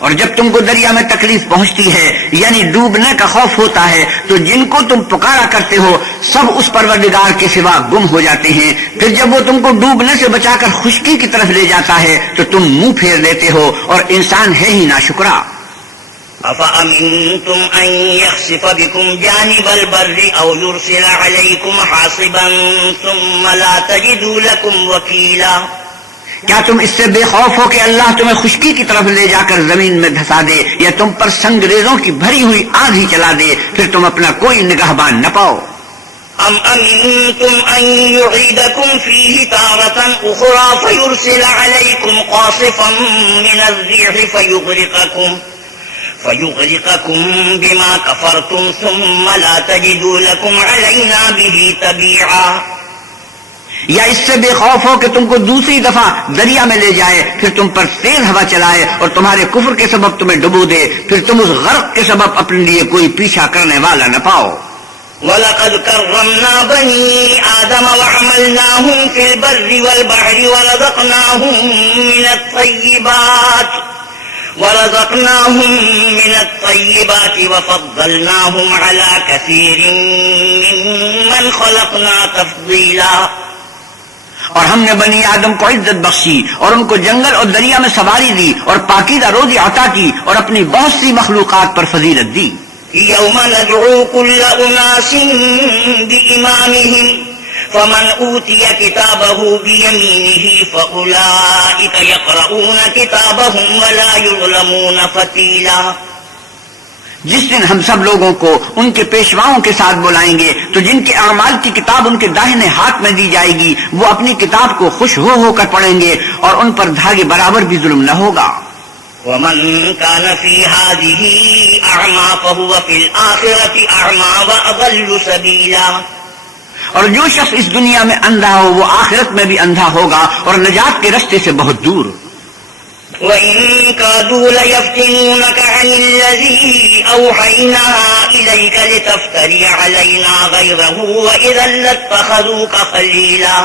اور جب تم کو دریا میں تکلیف پہنچتی ہے یعنی ڈوبنے کا خوف ہوتا ہے تو جن کو تم پکارا کرتے ہو سب اس پروردگار کے سوا گم ہو جاتے ہیں. پھر جب وہ تم کو ڈوبنے سے بچا کر خشکی کی طرف لے جاتا ہے تو تم منہ پھیر لیتے ہو اور انسان ہے ہی ناشکرا. أَفَأَمِنْتُمْ أَنْ يَخْسِفَ بِكُمْ جَانِبَ الْبَرِّ أَوْ يُرْسِلَ عَلَيْكُمْ حَاصِبًا ثُمَّ لَا تَجِدُوا لَكُمْ وَكِيلًا. کیا تم اس سے بے خوف ہو کہ اللہ تمہیں خشکی کی طرف لے جا کر زمین میں دھسا دے یا تم پر سنگریزوں کی بھری ہوئی آگ ہی چلا دے پھر تم اپنا کوئی نگہبان نہ پاؤ؟ أَمْ أَمِنْتُمْ أَنْ يُعِيدَكُمْ فِيهِ تَارَةً أُخْرَى فَيُرْسِلَ عَلَيْكُمْ قَاصِفًا مِنَ الرِّيحِ فَيُغْرِقَكُمْ بِمَا كَفَرْتُمْ ثُمَّ لَا تَجِدُوا لَكُمْ عَلَيْنَا بِهِ تَبِيعًا. یا اس سے بے خوف ہو کہ تم کو دوسری دفعہ دریا میں لے جائے پھر تم پر تیز ہوا چلائے اور تمہارے کفر کے سبب تمہیں ڈبو دے پھر تم اس غرق کے سبب اپنے لیے کوئی پیچھا کرنے والا نہ پاؤ. وَلَقَدْ كَرَّمْنَا بَنِي آدَمَ وَحَمَلْنَاهُمْ فِي الْبَرِّ وَالْبَحْرِ وَرَزَقْنَاهُمْ مِنَ الطَّيِّبَاتِ وَفَضَّلْنَاهُمْ عَلَى كَثِيرٍ مِّمَّنْ خَلَقْنَا تَفْضِيلًا. اور ہم نے بنی آدم کو عزت بخشی اور ان کو جنگل اور دریا میں سواری دی اور پاکیزہ روزی عطا کی اور اپنی بہت سی مخلوقات پر فضیلت دی. يَوْمَ نَدْعُو كُلَّ أُنَاسٍ بِإِمَامِهِمْ فَمَنْ أُوتِيَ كِتَابَهُ بِيَمِينِهِ فَأُولَئِكَ يَقْرَؤُونَ كِتَابَهُمْ وَلَا يُظْلَمُونَ فَتِيلًا. جس دن ہم سب لوگوں کو ان کے پیشواؤں کے ساتھ بلائیں گے تو جن کے اعمال کی کتاب ان کے داہنے ہاتھ میں دی جائے گی وہ اپنی کتاب کو خوش ہو کر پڑھیں گے اور ان پر دھاگے برابر بھی ظلم نہ ہوگا. وَمَنْ كَانَ فِي هَذِهِ أَعْمَى فَهُوَ فِي الْآخِرَةِ أَعْمَى وَأَضَلُّ سَبِيلًا. اور جو شخص اس دنیا میں اندھا ہو وہ آخرت میں بھی اندھا ہوگا اور نجات کے رستے سے بہت دور. وَإِن كَادُوا لَيَفْتِنُونَكَ عَنِ الَّذِي أَوْحَيْنَا إِلَيْكَ لِتَفْتَرِيَ عَلَيْنَا غَيْرَهُ وَإِذًا لَّاتَّخَذُوكَ خَلِيلًا.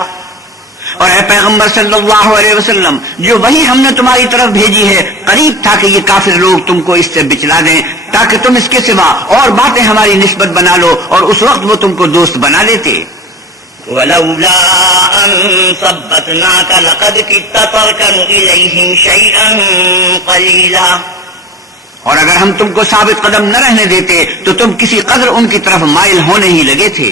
اور اے پیغمبر صلی اللہ علیہ وسلم جو وہی ہم نے تمہاری طرف بھیجی ہے قریب تھا کہ یہ کافر لوگ تم کو اس سے بچلا دیں تاکہ تم اس کے سوا اور باتیں ہماری نسبت بنا لو اور اس وقت وہ تم کو دوست بنا لیتے. وَلَوْلَا أَن ثَبَّتْنَاكَ لَقَدْ كِدتَّ تَرْكَنُ إِلَيْهِمْ شَيْئًا قَلِيلًا. اور اگر ہم تم کو ثابت قدم نہ رہنے دیتے تو تم کسی قدر ان کی طرف مائل ہونے ہی لگے تھے.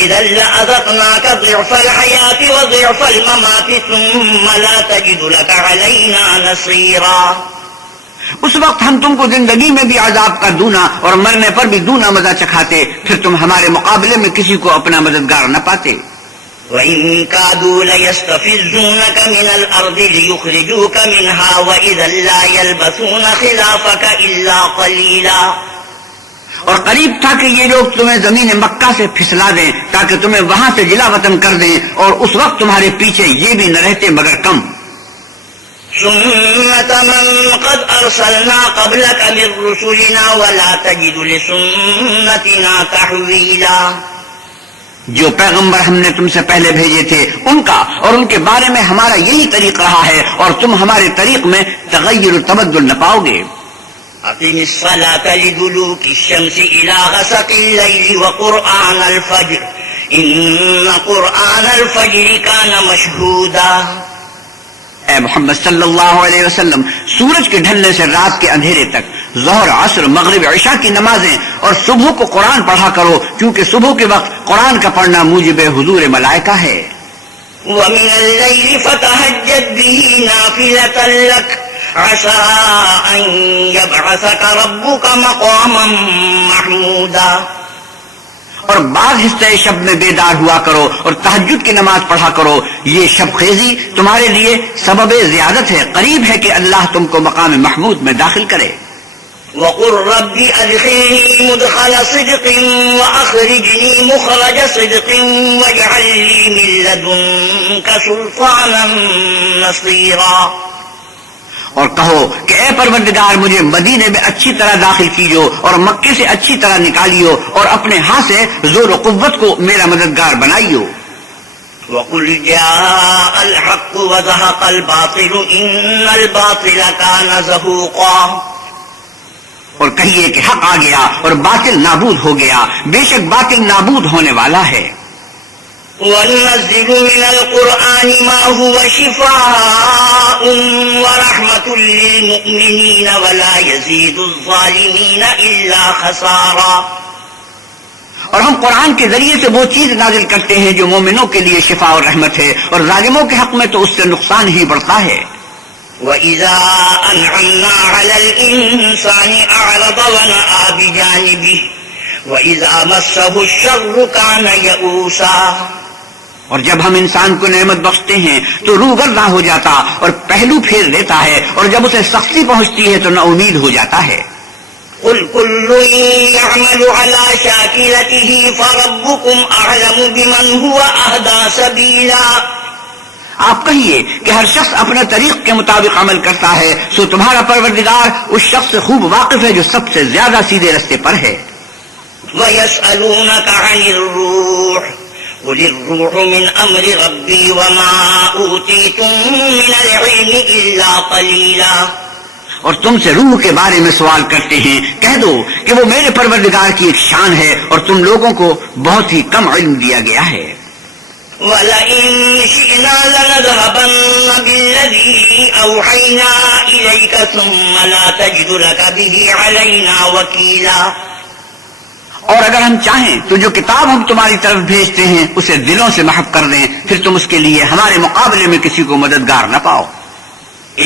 إِذًا لَّأَذَقْنَاكَ ضِعْفَ الْحَيَاةِ وَضِعْفَ الْمَمَاتِ ثُمَّ لَا تَجِدُ لَكَ عَلَيْنَا نَصِيرًا. اس وقت ہم تم کو زندگی میں بھی عذاب کا دونا اور مرنے پر بھی دونا مزہ چکھاتے پھر تم ہمارے مقابلے میں کسی کو اپنا مددگار نہ پاتے. وَإِن كَادُوا لَيَسْتَفِزُّونَكَ مِنَ الْأَرْضِ لِيُخْرِجُوكَ مِنْهَا وَإِذًا لَّا يَلْبَثُونَ خِلَافَكَ إِلَّا قَلِيلًا. اور قریب تھا کہ یہ لوگ تمہیں زمین مکہ سے پھسلا دیں تاکہ تمہیں وہاں سے جلا وطن کر دیں اور اس وقت تمہارے پیچھے یہ بھی نہ رہتے مگر کم. سُنَّةَ مَن قَدْ أَرْسَلْنَا قَبْلَكَ مِن رُّسُلِنَا وَلَا تَجِدُ لِسُنَّتِنَا تَحْوِيلًا. جو پیغمبر ہم نے تم سے پہلے بھیجے تھے ان کا اور ان کے بارے میں ہمارا یہی طریق رہا ہے اور تم ہمارے طریق میں تغیر و تبدل نہ پاؤ گے. أقم الصلاة لدلوك الشمس إلى غسق الليل وقرآن الفجر إن قرآن الفجر كان مشهودا. اے محمد صلی اللہ علیہ وسلم سورج کے ڈھلنے سے رات کے اندھیرے تک ظہر عصر مغرب عشاء کی نمازیں اور صبح کو قرآن پڑھا کرو کیونکہ صبح کے وقت قرآن کا پڑھنا موجب حضور ملائکہ ہے. ومن الليل فتهجد به نافلة لك عسى أن يبعثك ربك مقاما محمودا. اور بعض حصے شب میں بیدار ہوا کرو اور تہجد کی نماز پڑھا کرو. یہ شب خیزی تمہارے لیے سبب زیادت ہے. قریب ہے کہ اللہ تم کو مقام محمود میں داخل کرے. وقل رب ادخلني مدخل صدق واخرجني مخرج صدق واجعل لي من لدنك سلطانا نصيرا. اور کہو کہ اے پروردگار مجھے مدینے میں اچھی طرح داخل کیجو اور مکے سے اچھی طرح نکالیو اور اپنے ہاں سے زور و قوت کو میرا مددگار بنائیو. وقل جاء الحق وزهق الباطل ان الباطل كان زهوقا. اور کہیے کہ حق آ گیا اور باطل نابود ہو گیا. بے شک باطل نابود ہونے والا ہے. وَنُنَزِّلُ مِنَ الْقُرْآنِ مَا هُوَ شِفَاءٌ وَرَحْمَةٌ لِّلْمُؤْمِنِينَ وَلَا يَزِيدُ الظَّالِمِينَ إِلَّا خَسَارًا. اور ہم قرآن کے ذریعے سے وہ چیز نازل کرتے ہیں جو مومنوں کے لیے شفا اور رحمت ہے اور ظالموں کے حق میں تو اس سے نقصان ہی بڑھتا ہے. وَإِذَا أَنْعَمْنَا عَلَى الْإِنسَانِ أَعْرَضَ وَنَأَىٰ بِجَانِبِهِ وَإِذَا مَسَّهُ الشَّرُّ كَانَ يَئُوسًا. اور جب ہم انسان کو نعمت بخشتے ہیں تو روگرداں ہو جاتا اور پہلو پھیر دیتا ہے اور جب اسے سختی پہنچتی ہے تو نا امید ہو جاتا ہے. قُلْ كُلٌّ يَعْمَلُ عَلَى شَاكِلَتِهِ فَرَبُّكُمْ أَعْلَمُ بِمَنْ هُوَ أَهْدَىٰ سَبِيلًا. آپ کہیے کہ ہر شخص اپنے طریق کے مطابق عمل کرتا ہے سو تمہارا پروردگار اس شخص سے خوب واقف ہے جو سب سے زیادہ سیدھے رستے پر ہے. وَيَسْأَلُونَكَ عَنِ الرُّوحِ قُلِ الرُّوحُ مِنْ أَمْرِ رَبِّي وَمَا أُوتِيتُم مِّنَ الْعِلْمِ إِلَّا قَلِيلًا. اور تم سے روح کے بارے میں سوال کرتے ہیں. کہہ دو کہ وہ میرے پروردگار کی ایک شان ہے اور تم لوگوں کو بہت ہی کم علم دیا گیا ہے. وَلَئِن شِئْنَا لَنَذْهَبَنَّ بِالَّذِي أَوْحَيْنَا إِلَيْكَ ثُمَّ لَا تَجِدُ لَكَ بِهِ عَلَيْنَا وَكِيلًا. اور اگر ہم چاہیں تو جو کتاب ہم تمہاری طرف بھیجتے ہیں اسے دلوں سے محو کر دیں پھر تم اس کے لیے ہمارے مقابلے میں کسی کو مددگار نہ پاؤ.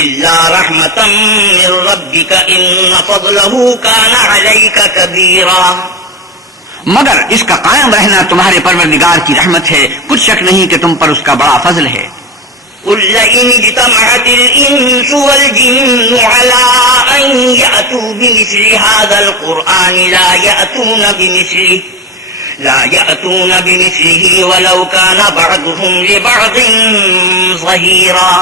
إِلَّا رَحْمَةً مِّن رَّبِّكَ إِنَّ فَضْلَهُ كَانَ عَلَيْكَ كَبِيرًا. مگر اس کا قائم رہنا تمہارے پروردگار کی رحمت ہے. کچھ شک نہیں کہ تم پر اس کا بڑا فضل ہے. قُل لَّئِنِ اجْتَمَعَتِ الْإِنسُ وَالْجِنُّ عَلَىٰ أَن يَأْتُوا بِمِثْلِ هَٰذَا الْقُرْآنِ لَا يَأْتُونَ بِمِثْلِهِ وَلَوْ كَانَ بَعْضُهُمْ لِبَعْضٍ ظَهِيرًا.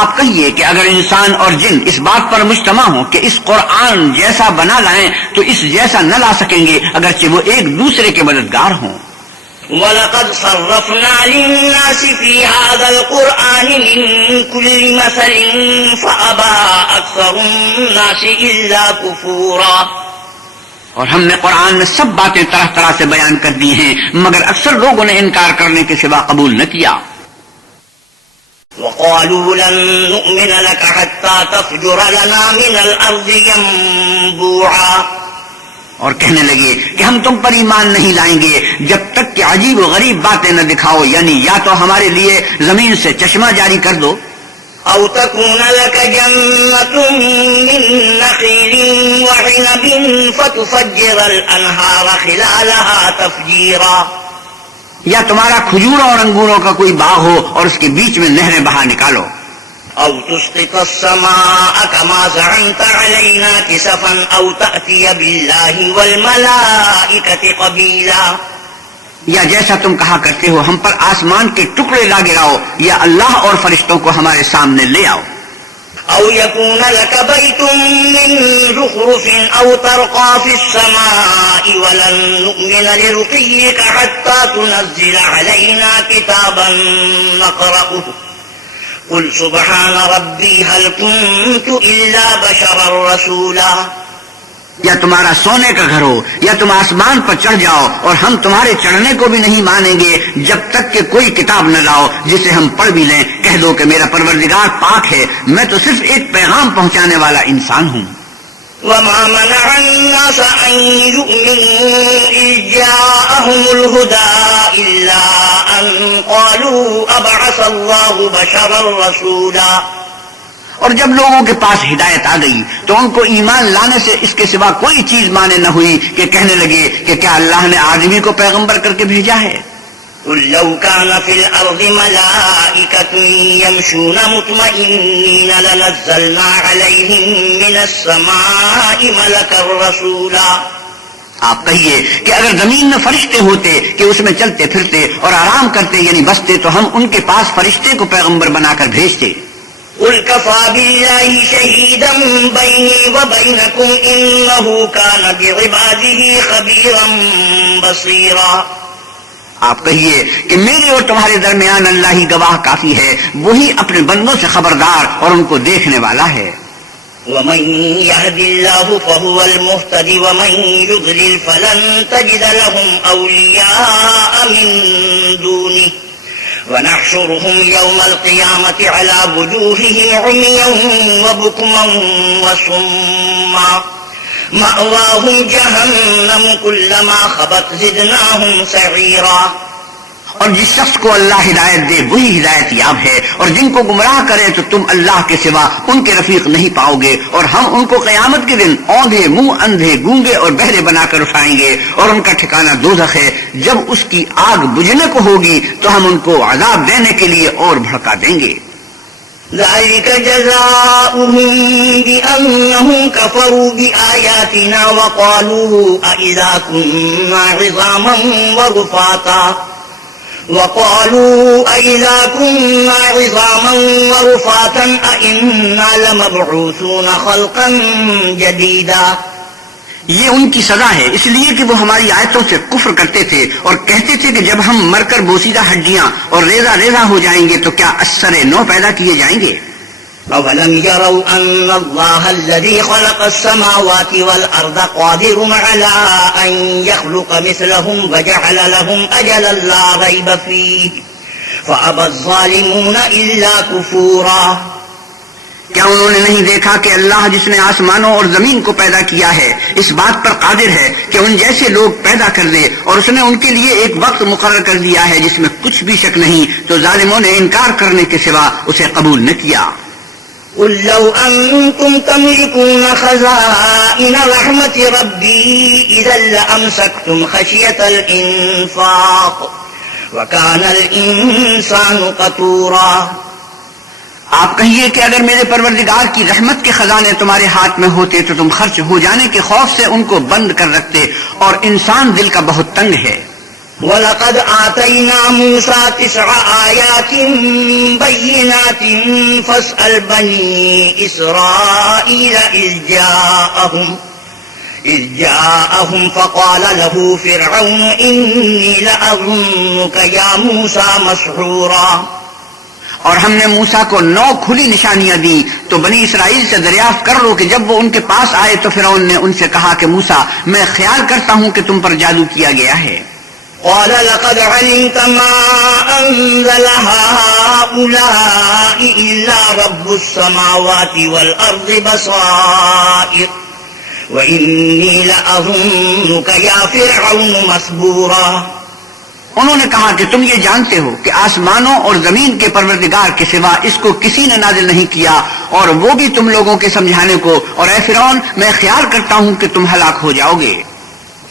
آپ کہیے کہ اگر انسان اور جن اس بات پر مجتمع ہوں کہ اس قرآن جیسا بنا لائیں تو اس جیسا نہ لا سکیں گے اگرچہ وہ ایک دوسرے کے مددگار ہوں. وَلَقَدْ صَرَّفْنَا لِلنَّاسِ فِي هَٰذَا الْقُرْآنِ مِن كُلِّ مَثَلٍ فَأَبَىٰ أَكْثَرُ النَّاسِ إِلَّا كُفُورًا. اور ہم نے قرآن میں سب باتیں طرح طرح سے بیان کر دی ہیں مگر اکثر لوگوں نے انکار کرنے کے سوا قبول نہ کیا. وَقَالُوا لَن نُّؤْمِنَ لَكَ حَتَّىٰ تَفْجُرَ لَنَا مِنَ الْأَرْضِ يَنبُوعًا. اور کہنے لگے کہ ہم تم پر ایمان نہیں لائیں گے جب تک کہ عجیب و غریب باتیں نہ دکھاؤ یعنی یا تو ہمارے لیے زمین سے چشمہ جاری کر دو أَوْ تَكُونَ لَكَ جَنَّةٌ مِّن نَّخِيلٍ وَعِنَبٍ فَتُفَجِّرَ الْأَنْهَارَ خِلَالَهَا تَفْجِيرًا. یا تمہارا کھجوروں اور انگوروں کا کوئی باغ ہو اور اس کے بیچ میں نہریں بہا نکالو. أَوْ تُسْقِطَ السَّمَاءَ كَمَا زَعَمْتَ عَلَيْنَا كِسَفًا أَوْ تَأْتِيَ بِاللَّهِ وَالْمَلَائِكَةِ قَبِيلًا. یا جیسا تم کہا کرتے ہو ہم پر آسمان کے ٹکڑے لا گراؤ یا اللہ اور فرشتوں کو ہمارے سامنے لے آؤ. أَوْ يَكُونَ لَكَ بَيْتٌ مِّن زُخْرُفٍ أَوْ تَرْقَىٰ فِي السَّمَاءِ وَلَن نُّؤْمِنَ لِرُقِيِّكَ حَتَّىٰ تُنَزِّلَ عَلَيْنَا كِتَابًا نَّقْرَؤُهُ قُلْ سُبْحَانَ رَبِّي هَلْ كُنتُ إِلَّا بَشَرًا رَّسُولًا. یا تمہارا سونے کا گھر ہو یا تم آسمان پر چڑھ جاؤ اور ہم تمہارے چڑھنے کو بھی نہیں مانیں گے جب تک کہ کوئی کتاب نہ لاؤ جسے ہم پڑھ بھی لیں. کہہ دو کہ میرا پروردگار پاک ہے میں تو صرف ایک پیغام پہنچانے والا انسان ہوں. وَمَا مَنَعَ النَّاسَ أَن يُؤْمِنُوا إِذْ جَاءَهُمُ الْهُدَىٰ إِلَّا أَن قَالُوا أَبْعَثَ اللَّهُ بَشَرًا رَّسُولًا. اور جب لوگوں کے پاس ہدایت آ گئی تو ان کو ایمان لانے سے اس کے سوا کوئی چیز مانے نہ ہوئی کہ کہنے لگے کہ کیا اللہ نے آدمی کو پیغمبر کر کے بھیجا ہے؟ قل لو كان في الأرض ملائكة يمشون مطمئنين لنزلنا عليهم من السماء ملكا رسولا. آپ کہیے کہ اگر زمین میں فرشتے ہوتے کہ اس میں چلتے پھرتے اور آرام کرتے یعنی بستے تو ہم ان کے پاس فرشتے کو پیغمبر بنا کر بھیجتے. قل كفى بالله شهيدا بيني وبينكم إنه كان بعباده خبيرا بصيرا. آپ کہیے کہ میرے اور تمہارے درمیان اللہ ہی گواہ کافی ہے، وہی اپنے بندوں سے خبردار اور ان کو دیکھنے والا ہے. ومن يهد الله فهو المهتدي ومن يضلل فلن تجد لهم أولياء من دونه ونحشرهم يوم القيامة على وجوههم عميا وبكما وصما مأواهم جهنم كلما خبت زدناهم سعيرا. اور جس شخص کو اللہ ہدایت دے وہی ہدایت یاب ہے، اور جن کو گمراہ کرے تو تم اللہ کے سوا ان کے رفیق نہیں پاؤ گے. اور ہم ان کو قیامت کے دن اوندھے، منہ اندھے، گونگے اور بہرے بنا کر اٹھائیں گے، اور ان کا ٹھکانہ دوزخ ہے. جب اس کی آگ بجھنے کو ہوگی تو ہم ان کو عذاب دینے کے لیے اور بھڑکا دیں گے. ذلك جزاؤهم بأنهم كفروا بآياتنا وقالوا أإذا كنا عظاما ورفاتا أإنا لمبعوثون خلقا جديدا. یہ ان کی سزا ہے اس لیے کہ وہ ہماری آیتوں سے کفر کرتے تھے اور کہتے تھے کہ جب ہم مر کر بوسیدہ ہڈیاں اور ریزہ ریزہ ہو جائیں گے تو کیا اثر نو پیدا کیے جائیں گے؟ أولم يروا أن الله الذي خلق السماوات والأرض قادر على أن يخلق مثلهم وجعل لهم أجلا لا ريب فيه فأبى الظالمون إلا كفورا. کیا انہوں نے نہیں دیکھا کہ اللہ جس نے آسمانوں اور زمین کو پیدا کیا ہے اس بات پر قادر ہے کہ ان جیسے لوگ پیدا کر دے، اور اس نے ان کے لیے ایک وقت مقرر کر دیا ہے جس میں کچھ بھی شک نہیں، تو ظالموں نے انکار کرنے کے سوا اسے قبول نہ کیا. قل لو أنتم تملكون خزائن رحمة ربي إذا لأمسكتم خشية الإنفاق وكان الإنسان قتورا. آپ کہیے کہ اگر میرے پروردگار کی رحمت کے خزانے تمہارے ہاتھ میں ہوتے تو تم خرچ ہو جانے کے خوف سے ان کو بند کر رکھتے، اور انسان دل کا بہت تنگ ہے. وَلَقَدْ آتَيْنَا مُوسَى 9 آيَاتٍ بَيِّنَاتٍ فَاسْأَلْ بَنِي إِسْرَائِيلَ إِذْ جَاءَهُمْ فَقَالَ لَهُ فِرْعَوْنُ إِنِّي لَأَظُنُّكَ يَا مُوسَى مَسْحُورًا. اور ہم نے موسیٰ کو 9 کھلی نشانیاں دی تو بنی اسرائیل سے دریافت کر لو کہ جب وہ ان کے پاس آئے تو فرعون نے ان سے کہا کہ موسیٰ میں خیال کرتا ہوں کہ تم پر جادو کیا گیا ہے. قال لقد علمت ما أنزل هؤلاء إلا رب السماوات والأرض بصائر وإني لأظنك يا فرعون مسبورا. انہوں نے کہا کہ تم یہ جانتے ہو کہ آسمانوں اور زمین کے پروردگار کے سوا اس کو کسی نے نازل نہیں کیا، اور وہ بھی تم لوگوں کے سمجھانے کو، اور اے فرعون میں خیال کرتا ہوں کہ تم ہلاک ہو جاؤ گے.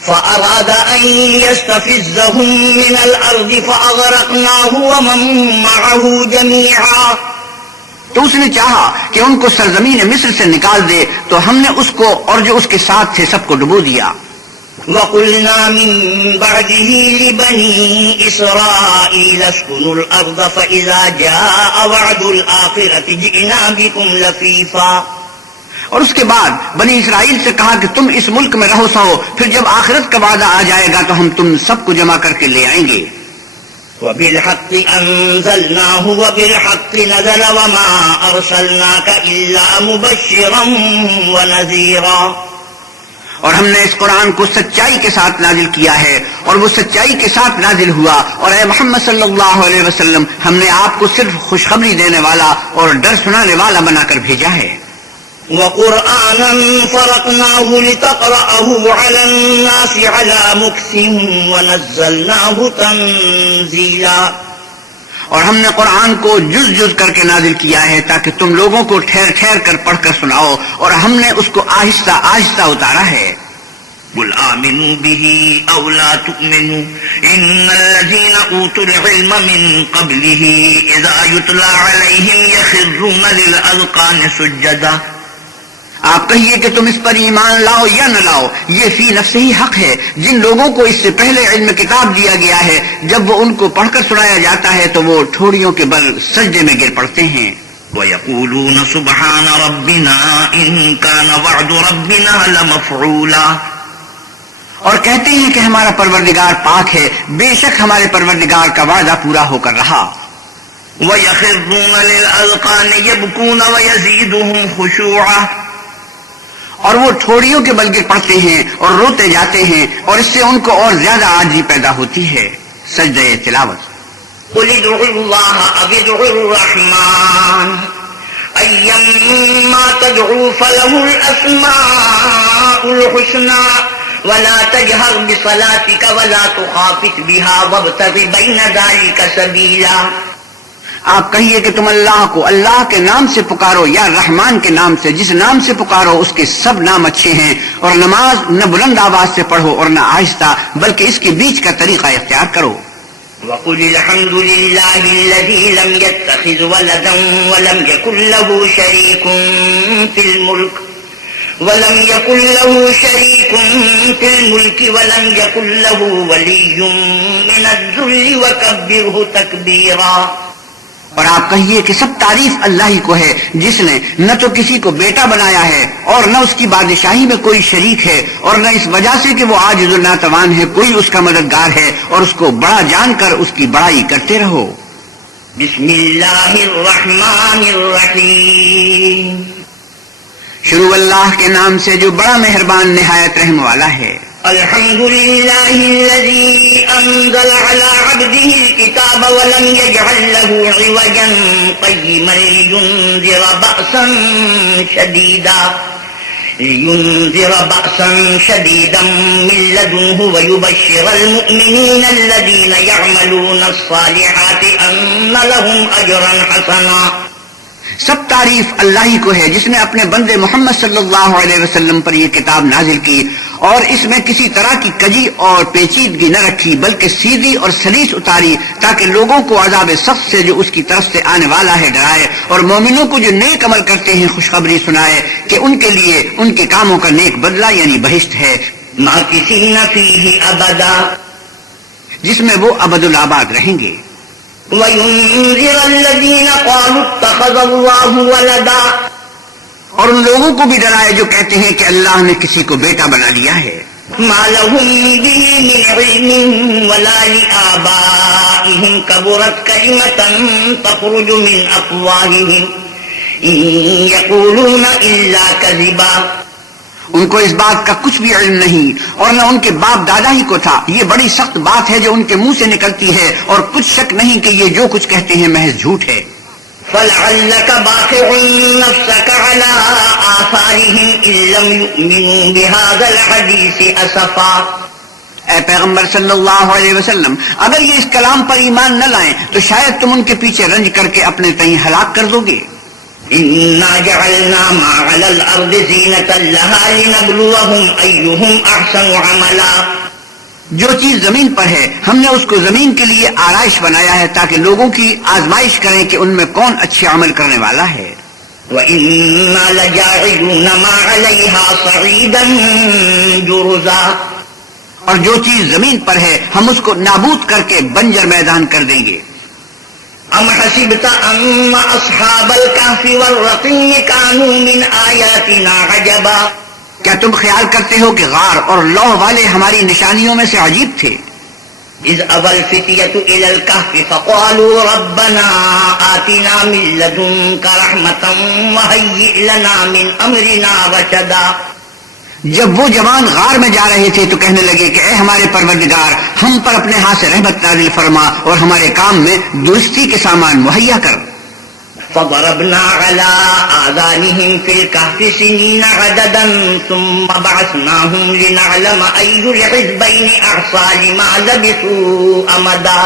فأراد أن يستفزهم من الأرض فأغرقناه ومن معه جميعا. تو اس نے چاہا کہ ان کو سرزمین مصر سے نکال دے تو ہم نے اس کو اور جو اس کے ساتھ تھے سب کو ڈبو دیا. وَقُلْنَا مِن بَعْدِهِ لِبَنِي إِسْرَائِيلَ اسْكُنُوا الْأَرْضَ فَإِذَا جَاءَ وَعْدُ الْآخِرَةِ جِئْنَا بِكُمْ لَفِيفًا. اور اس کے بعد بنی اسرائیل سے کہا کہ تم اس ملک میں رہو سہو، پھر جب آخرت کا وعدہ آ جائے گا تو ہم تم سب کو جمع کر کے لے آئیں گے. وَبِالْحَقِّ أَنزَلْنَاهُ وَبِالْحَقِّ نَزَلَ وَمَا أَرْسَلْنَاكَ إِلَّا مُبَشِّرًا وَنَذِيرًا. اور ہم نے اس قرآن کو سچائی کے ساتھ نازل کیا ہے اور وہ سچائی کے ساتھ نازل ہوا، اور اے محمد صلی اللہ علیہ وسلم ہم نے آپ کو صرف خوشخبری دینے والا اور ڈر سنانے والا بنا کر بھیجا ہے. وَقُرْآنًا فَرَقْنَاهُ لِتَقْرَأَهُ عَلَى النَّاسِ عَلَى مُكْثٍ وَنَزَّلْنَاهُ تَنزِيلًا. اور ہم نے قرآن کو جز جز کر کے نازل کیا ہے تاکہ تم لوگوں کو ٹھہر ٹھہر کر پڑھ کر سناؤ، اور ہم نے اس کو آہستہ آہستہ اتارا ہے۔ قل آمنوا به أو لا تؤمنوا إن الذين أوتوا العلم من قبله إذا يتلى عليهم يخرون للأذقان سجدا۔ آپ کہیے کہ تم اس پر ایمان لاؤ یا نہ لاؤ، یہ فی نفسہ ہی حق ہے۔ جن لوگوں کو اس سے پہلے علم کتاب دیا گیا ہے، جب وہ ان کو پڑھ کر سنایا جاتا ہے تو وہ ٹھوڑیوں کے بل سجدے میں گر پڑتے ہیں۔ وَيَقُولُونَ سُبْحَانَ رَبِّنَا إِن كَانَ وَعْدُ رَبِّنَا لَمَفْعُولًا، اور کہتے ہیں کہ ہمارا پروردگار پاک ہے، بے شک ہمارے پروردگار کا وعدہ پورا ہو کر رہا۔ وَيَخِرُّونَ لِلْأَذْقَانِ يَبْكُونَ وَيَزِيدُهُمْ خُشُوعًا، اور وہ ٹھوڑیوں کے بل گر پڑتے ہیں اور روتے جاتے ہیں، اور اس سے ان کو اور زیادہ عاجزی پیدا ہوتی ہے۔ سجدہ تلاوت۔ قُلِ ادْعُوا اللَّهَ أَوِ ادْعُوا الرَّحْمَٰنَ أَيَّمَّا تَدْعُوا فَلَهُ الْأَسْمَاءُ الْحُسْنَىٰ وَلَا تَجْهَرْ بِصَلَاتِكَ وَلَا تُخَافِتْ بِهَا وَابْتَغِ بَيْنَ ذَلِكَ سَبِيلًا۔ آپ کہیے کہ تم اللہ کو اللہ کے نام سے پکارو یا رحمان کے نام سے، جس نام سے پکارو اس کے سب نام اچھے ہیں، اور نماز نہ بلند آواز سے پڑھو اور نہ آہستہ، بلکہ اس کے بیچ کا طریقہ اختیار کرو۔ وَقُلِ الْحَمْدُ لِلَّهِ الَّذِي لَمْ يَتَّخِذْ وَلَدًا وَلَمْ يَكُن لَّهُ شَرِيكٌ فِي الْمُلْكِ وَلَمْ يَكُن لَّهُ وَلِيٌّ مِّنَ الذُّلِّ وَكَبِّرْهُ تَكْبِيرًا۔ اور آپ کہیے کہ سب تعریف اللہ ہی کو ہے، جس نے نہ تو کسی کو بیٹا بنایا ہے اور نہ اس کی بادشاہی میں کوئی شریک ہے، اور نہ اس وجہ سے کہ وہ عاجز و ناتوان ہے کوئی اس کا مددگار ہے، اور اس کو بڑا جان کر اس کی بڑائی کرتے رہو۔ بسم اللہ الرحمن الرحیم، شروع اللہ کے نام سے جو بڑا مہربان نہایت رحم والا ہے۔ الحمد للہ الذی انزل علی عبدہ الکتاب ولم یجعل له عوجا قیما لینذر بأسا شدیدا من لدنہ ویبشر المؤمنین الذین یعملون الصالحات ان لهم اجرا حسنا۔ سب تعریف اللہ ہی کو ہے، جس نے اپنے بندے محمد صلی اللہ علیہ وسلم پر یہ کتاب نازل کی اور اس میں کسی طرح کی کجی اور پیچیدگی نہ رکھی، بلکہ سیدھی اور سلیس اتاری، تاکہ لوگوں کو عذاب سخت سے جو اس کی طرف سے آنے والا ہے ڈرائے، اور مومنوں کو جو نیک عمل کرتے ہیں خوشخبری سنائے کہ ان کے لیے ان کے کاموں کا نیک بدلہ یعنی بہشت ہے، ماکثین فیہ ابدا، جس میں وہ ابدالآباد رہیں گے۔ وَيُنذِرَ الَّذِينَ قَالُوا اتَّخَذَ اللَّهُ وَلَدًا، اور ان لوگوں کو بھی ڈرائے جو کہتے ہیں کہ اللہ نے کسی کو بیٹا بنا لیا ہے۔ مَا لَهُم بِهِ مِنْ عِلْمٍ وَلَا لِآبَائِهِمْ كَبُرَتْ كَلِمَةً تَخْرُجُ مِنْ أَفْوَاهِهِمْ إِنْ يَقُولُونَ إِلَّا كَذِبًا۔ ان کو اس بات کا کچھ بھی علم نہیں، اور نہ ان کے باپ دادا ہی کو تھا۔ یہ بڑی سخت بات ہے جو ان کے منہ سے نکلتی ہے، اور کچھ شک نہیں کہ یہ جو کچھ کہتے ہیں محض جھوٹ ہے۔ فَلَعَلَّكَ بَاخِعٌ نَفْسَكَ عَلَىٰ آثَارِهِمْ إِن لَّمْ يُؤْمِنُوا بِهَٰذَا الْحَدِيثِ أَسَفًا۔ اے پیغمبر صلی اللہ علیہ وسلم، اگر یہ اس کلام پر ایمان نہ لائیں تو شاید تم ان کے پیچھے رنج کر کے اپنے تئیں ہلاک کر دو گے۔ إِنَّا جَعَلْنَا مَا عَلَى الْأَرْضِ زِينَةً لَهَا لِنَبْلُوَهُمْ أَيُّهُمْ أَحْسَنُ عَمَلًا۔ جو چیز زمین پر ہے ہم نے اس کو زمین کے لیے آرائش بنایا ہے تاکہ لوگوں کی آزمائش کریں کہ ان میں کون اچھے عمل کرنے والا ہے۔ وَإِنَّا لَجَاعِلُونَ مَا عَلَيْهَا صَعِيدًا جُرُزًا، اور جو چیز زمین پر ہے ہم اس کو نابود کر کے بنجر میدان کر دیں گے۔ ام حسبت ان اصحاب الكهف والرقیم كانوا من آیاتنا عجبا، کیا تم خیال کرتے ہو کہ غار اور لوح والے ہماری نشانیوں میں سے عجیب تھے؟ اذ ابى الفتية الى الكهف فقالوا ربنا آتنا من لدنك رحمة وهيئ لنا من امرنا رشدا۔ جب وہ جوان غار میں جا رہے تھے تو کہنے لگے کہ اے ہمارے پروردگار، ہم پر اپنے ہاتھ سے رحمت نازل فرما اور ہمارے کام میں درستی کے سامان مہیا کر۔ فضربنا على آذانهم في الكهف سنين عددا ثم بعثناهم لنعلم أي الحزبين أحصى لما لبثوا أمدا۔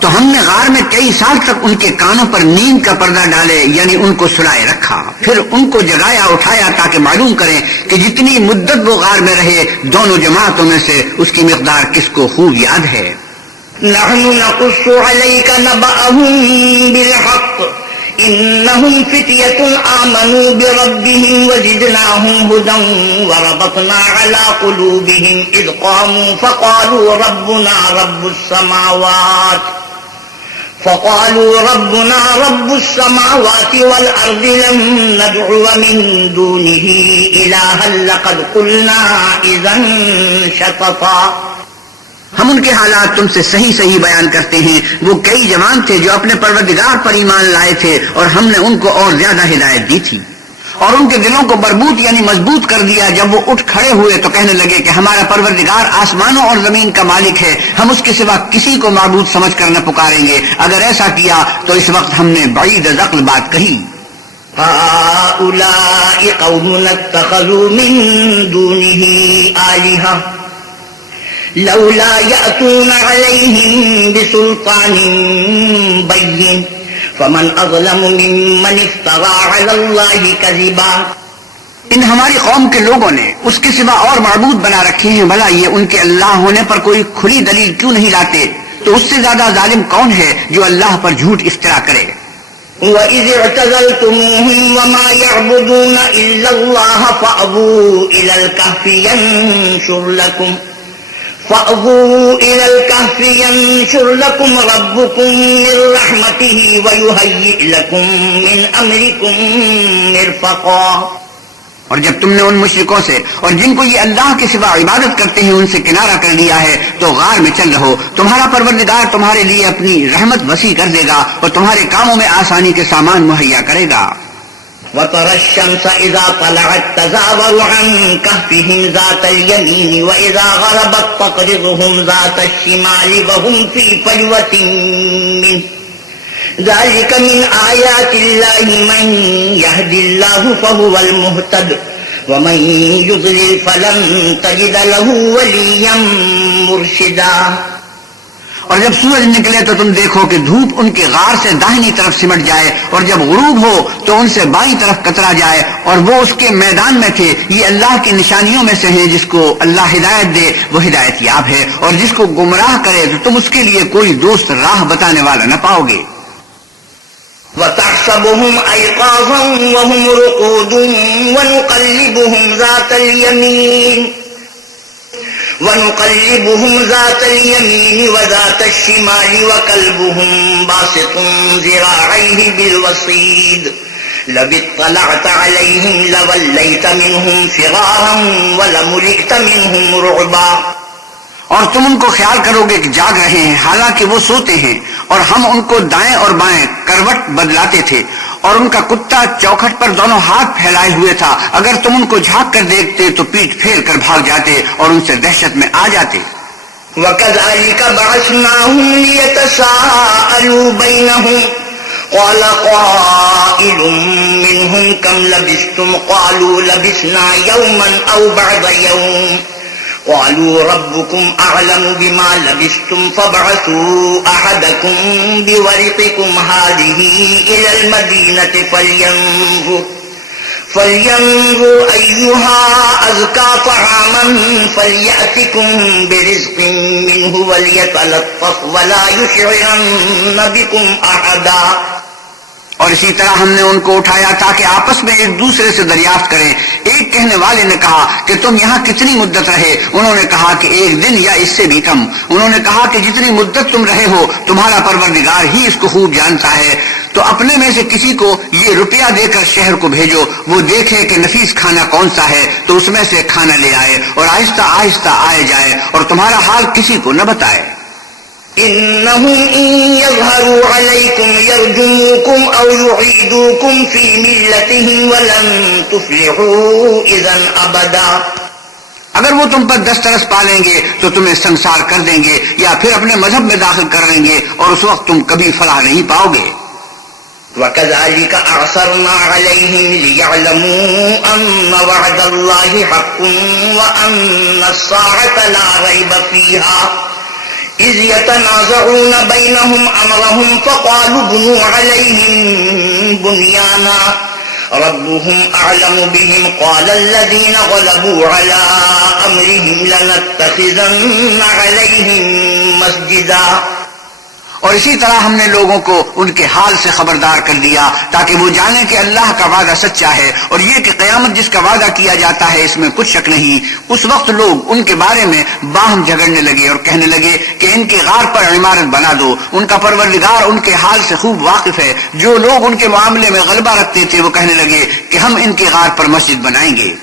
تو ہم نے غار میں کئی سال تک ان کے کانوں پر نیند کا پردہ ڈالے، یعنی ان کو سلائے رکھا، پھر ان کو جگایا اٹھایا تاکہ معلوم کریں کہ جتنی مدت وہ غار میں رہے دونوں جماعتوں میں سے اس کی مقدار کس کو خوب یاد ہے۔ نحن نقص عليك نبأهم بالحق إنهم فتية آمنوا بربهم وزدناهم هدى وربطنا على قلوبهم إذ قاموا فقالوا ربنا رب السماوات والأرض لن ندعو من دونه إلها لقد قلنا إذا شططا۔ ہم ان کے حالات تم سے صحیح صحیح بیان کرتے ہیں۔ وہ کئی جوان تھے جو اپنے پروردگار پر ایمان لائے تھے اور ہم نے ان کو اور زیادہ ہدایت دی تھی، اور ان کے دلوں کو مربوط یعنی مضبوط کر دیا۔ جب وہ اٹھ کھڑے ہوئے تو کہنے لگے کہ ہمارا پروردگار آسمانوں اور زمین کا مالک ہے، ہم اس کے سوا کسی کو معبود سمجھ کر نہ پکاریں گے۔ اگر ایسا کیا تو اس وقت ہم نے بعید از عقل بات کہی۔ هؤلاء قومنا اتخذوا من دونه آلهة لولا يأتون عليهم بسلطان بين فمن أظلم ممن افترى على الله كذبا۔ ان ہماری قوم کے لوگوں نے اس کے سوا اور معبود بنا رکھے ہیں، بھلا یہ ان کے اللہ ہونے پر کوئی کھلی دلیل کیوں نہیں لاتے؟ تو اس سے زیادہ ظالم کون ہے جو اللہ پر جھوٹ افترا کرے؟ وَإِذِ اعْتَزَلْتُمُوهُمْ وَمَا يَعْبُدُونَ إِلَّا اللَّهَ فَأْوُوا إِلَى الْكَهْفِ يَنشُرْ لَكُمْ رَبُّكُمْ مِنْ رَحْمَتِهِ وَيُهَيِّئْ لَكُمْ مِنْ أَمْرِكُمْ مِرْفَقًا۔ اور جب تم نے ان مشرکوں سے اور جن کو یہ اللہ کے سوا عبادت کرتے ہیں ان سے کنارہ کر لیا ہے تو غار میں چل رہو، تمہارا پروردگار تمہارے لیے اپنی رحمت وسیع کر دے گا اور تمہارے کاموں میں آسانی کے سامان مہیا کرے گا۔ وَتَرَى الشَّمْسَ إِذَا طَلَعَتْ تَزَاوَرُ عَنْ كَهْفِهِمْ ذَاتَ الْيَمِينِ وَإِذَا غَرَبَتْ تَقْرِضُهُمْ ذَاتَ الشِّمَالِ وَهُمْ فِي فَجْوَةٍ مِّنْهُ ذَلِكَ مِنْ آيَاتِ اللَّهِ مَنْ يَهْدِ اللَّهُ فَهُوَ الْمُهْتَدُ وَمَنْ يُضْلِلْ فَلَنْ تَجِدَ لَهُ وَلِيًّا مُرْشِدًا۔ اور جب سورج نکلے تو تم دیکھو کہ دھوپ ان کے غار سے داہنی طرف سمٹ جائے، اور جب غروب ہو تو ان سے بائیں طرف کترا جائے، اور وہ اس کے میدان میں تھے۔ یہ اللہ کی نشانیوں میں سے ہیں، جس کو اللہ ہدایت دے وہ ہدایت یاب ہے، اور جس کو گمراہ کرے تو تم اس کے لیے کوئی دوست راہ بتانے والا نہ پاؤ گے۔ وَتَحْسَبُهُمْ أَيْقَاظًا وَهُمْ رُقُودٌ وَنُقَلِّبُهُمْ ذَاتَ الْيَمِينِ وَذَاتَ الشِّمَالِ وَكَلْبُهُمْ بَاسِطٌ ذِرَاعَيْهِ بِالْوَصِيدِ لَوِ اطَّلَعْتَ عَلَيْهِمْ لَوَلَّيْتَ مِنْهُمْ فِرَارًا وَلَمُلِئْتَ مِنْهُمْ رُعْبًا۔ اور تم ان کو خیال کرو گے کہ جاگ رہے ہیں حالانکہ وہ سوتے ہیں، اور ہم ان کو دائیں اور بائیں کروٹ بدلاتے تھے، اور ان کا کتا چوکھٹ پر دونوں ہاتھ پھیلائے ہوئے تھا۔ اگر تم ان کو جھانک کر دیکھتے تو پیٹ پھیر کر بھاگ جاتے اور ان سے دہشت میں آ جاتے۔ وَكَذَلِكَ بَعَثْنَاهُمْ لِيَتَسَاءَلُوا بَيْنَهُمْ قَالَ قَائِلٌ مِّنْهُمْ كَمْ لَبِثْتُمْ قَالُوا لَبِثْنَا يَوْمًا أَوْ بَعْضَ يَوْمٍ قالوا ربكم أعلم بما لبثتم فابعثوا أحدكم بورقكم هذه إلى المدينة فلينظر أيها أزكى طعاما فليأتكم برزق منه وليتلطف ولا يشعرن بكم أحدا۔ اور اسی طرح ہم نے ان کو اٹھایا تاکہ آپس میں ایک دوسرے سے دریافت کریں۔ ایک کہنے والے نے کہا کہ تم یہاں کتنی مدت رہے؟ انہوں نے کہا کہ ایک دن یا اس سے بھی کم۔ انہوں نے کہا کہ جتنی مدت تم رہے ہو تمہارا پروردگار ہی اس کو خوب جانتا ہے، تو اپنے میں سے کسی کو یہ روپیہ دے کر شہر کو بھیجو، وہ دیکھے کہ نفیس کھانا کون سا ہے تو اس میں سے کھانا لے آئے، اور آہستہ آہستہ آئے جائے اور تمہارا حال کسی کو نہ بتائے۔ إنهم إن يظهروا عليكم يرجموكم أو يعيدوكم في ملتهم ولن تفلحوا إذا أبدا۔ اگر وہ تم پر دسترس پالیں گے تو تمہیں سنسار کر دیں گے یا پھر اپنے مذہب میں داخل کر لیں گے، اور اس وقت تم کبھی فلاح نہیں پاؤ گے۔ وَكَذَلِكَ أَعْثَرْنَا عَلَيْهِمْ لِيَعْلَمُوا أَنَّ وَعْدَ اللَّهِ حَقٌّ وَأَنَّ السَّاعَةَ لَا رَيْبَ فِيهَا إذ يتنازعون بينهم أمرهم فقالوا ابنوا عليهم بنيانا ربهم أعلم بهم قال الذين غلبوا على أمرهم لنتخذن عليهم مسجدا. اور اسی طرح ہم نے لوگوں کو ان کے حال سے خبردار کر دیا تاکہ وہ جانیں کہ اللہ کا وعدہ سچا ہے اور یہ کہ قیامت جس کا وعدہ کیا جاتا ہے اس میں کچھ شک نہیں. اس وقت لوگ ان کے بارے میں باہم جھگڑنے لگے اور کہنے لگے کہ ان کے غار پر عمارت بنا دو. ان کا پروردگار ان کے حال سے خوب واقف ہے. جو لوگ ان کے معاملے میں غلبہ رکھتے تھے وہ کہنے لگے کہ ہم ان کے غار پر مسجد بنائیں گے.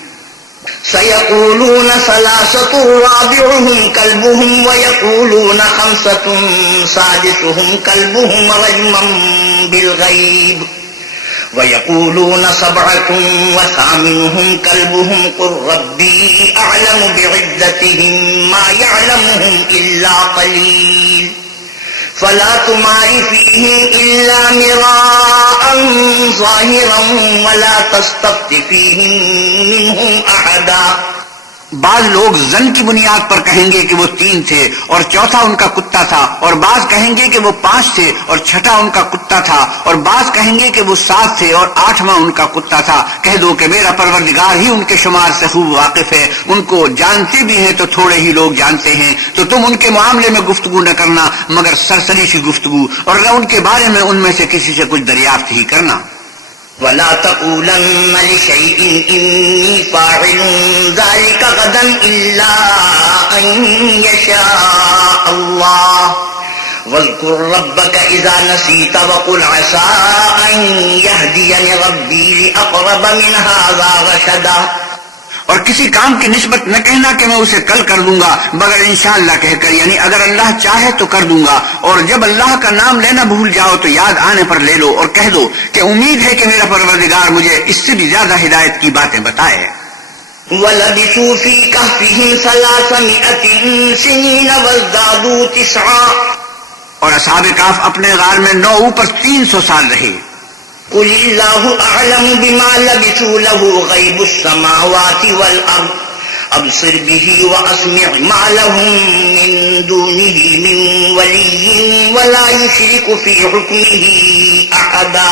سيقولون ثلاثة رابعهم كلبهم ويقولون خمسة سادسهم كلبهم رجما بالغيب ويقولون سبعة وثامنهم كلبهم قل ربي أعلم بعدتهم ما يعلمهم إلا قليل فلا تمار فيهم إلا مراء ظاهرا ولا تستفت فيهم منهم أحدا. بعض لوگ زن کی بنیاد پر کہیں گے کہ وہ 3 تھے اور چوتھا ان کا کتا تھا، اور بعض کہیں گے کہ وہ 5 تھے اور چھٹا ان کا کتا تھا، اور بعض کہیں گے کہ وہ 7 تھے اور 8واں ان کا کتا تھا. کہہ دو کہ میرا پروردگار ہی ان کے شمار سے خوب واقف ہے. ان کو جانتے بھی ہیں تو تھوڑے ہی لوگ جانتے ہیں. تو تم ان کے معاملے میں گفتگو نہ کرنا مگر سرسری سی گفتگو، اور نہ ان کے بارے میں ان میں سے کسی سے کچھ دریافت ہی کرنا. ولا تقولن لشيء إني فاعل ذلك غدا إلا أن يشاء الله واذكر ربك إذا نسيت وقل عسى أن يهديني ربي لأقرب من هذا رشدا. اور کسی کام کی نسبت نہ کہنا کہ میں اسے کل کر دوں گا مگر انشاءاللہ کہہ کر، یعنی اگر اللہ چاہے تو کر دوں گا. اور جب اللہ کا نام لینا بھول جاؤ تو یاد آنے پر لے لو اور کہہ دو کہ امید ہے کہ میرا پروردگار مجھے اس سے بھی زیادہ ہدایت کی باتیں بتائے. وَلَبِثُوا فِي كَهْفِهِمْ 300 سِنِينَ وَازْدَادُوا 9. اور اصحاب کہف اپنے غار میں 9 اوپر 300 سال رہے. قل الله أعلم بما لبثوا له غيب السماوات والأرض أبصر به وأسمع ما لهم من دونه من ولي ولا يشرك في حكمه أحدا.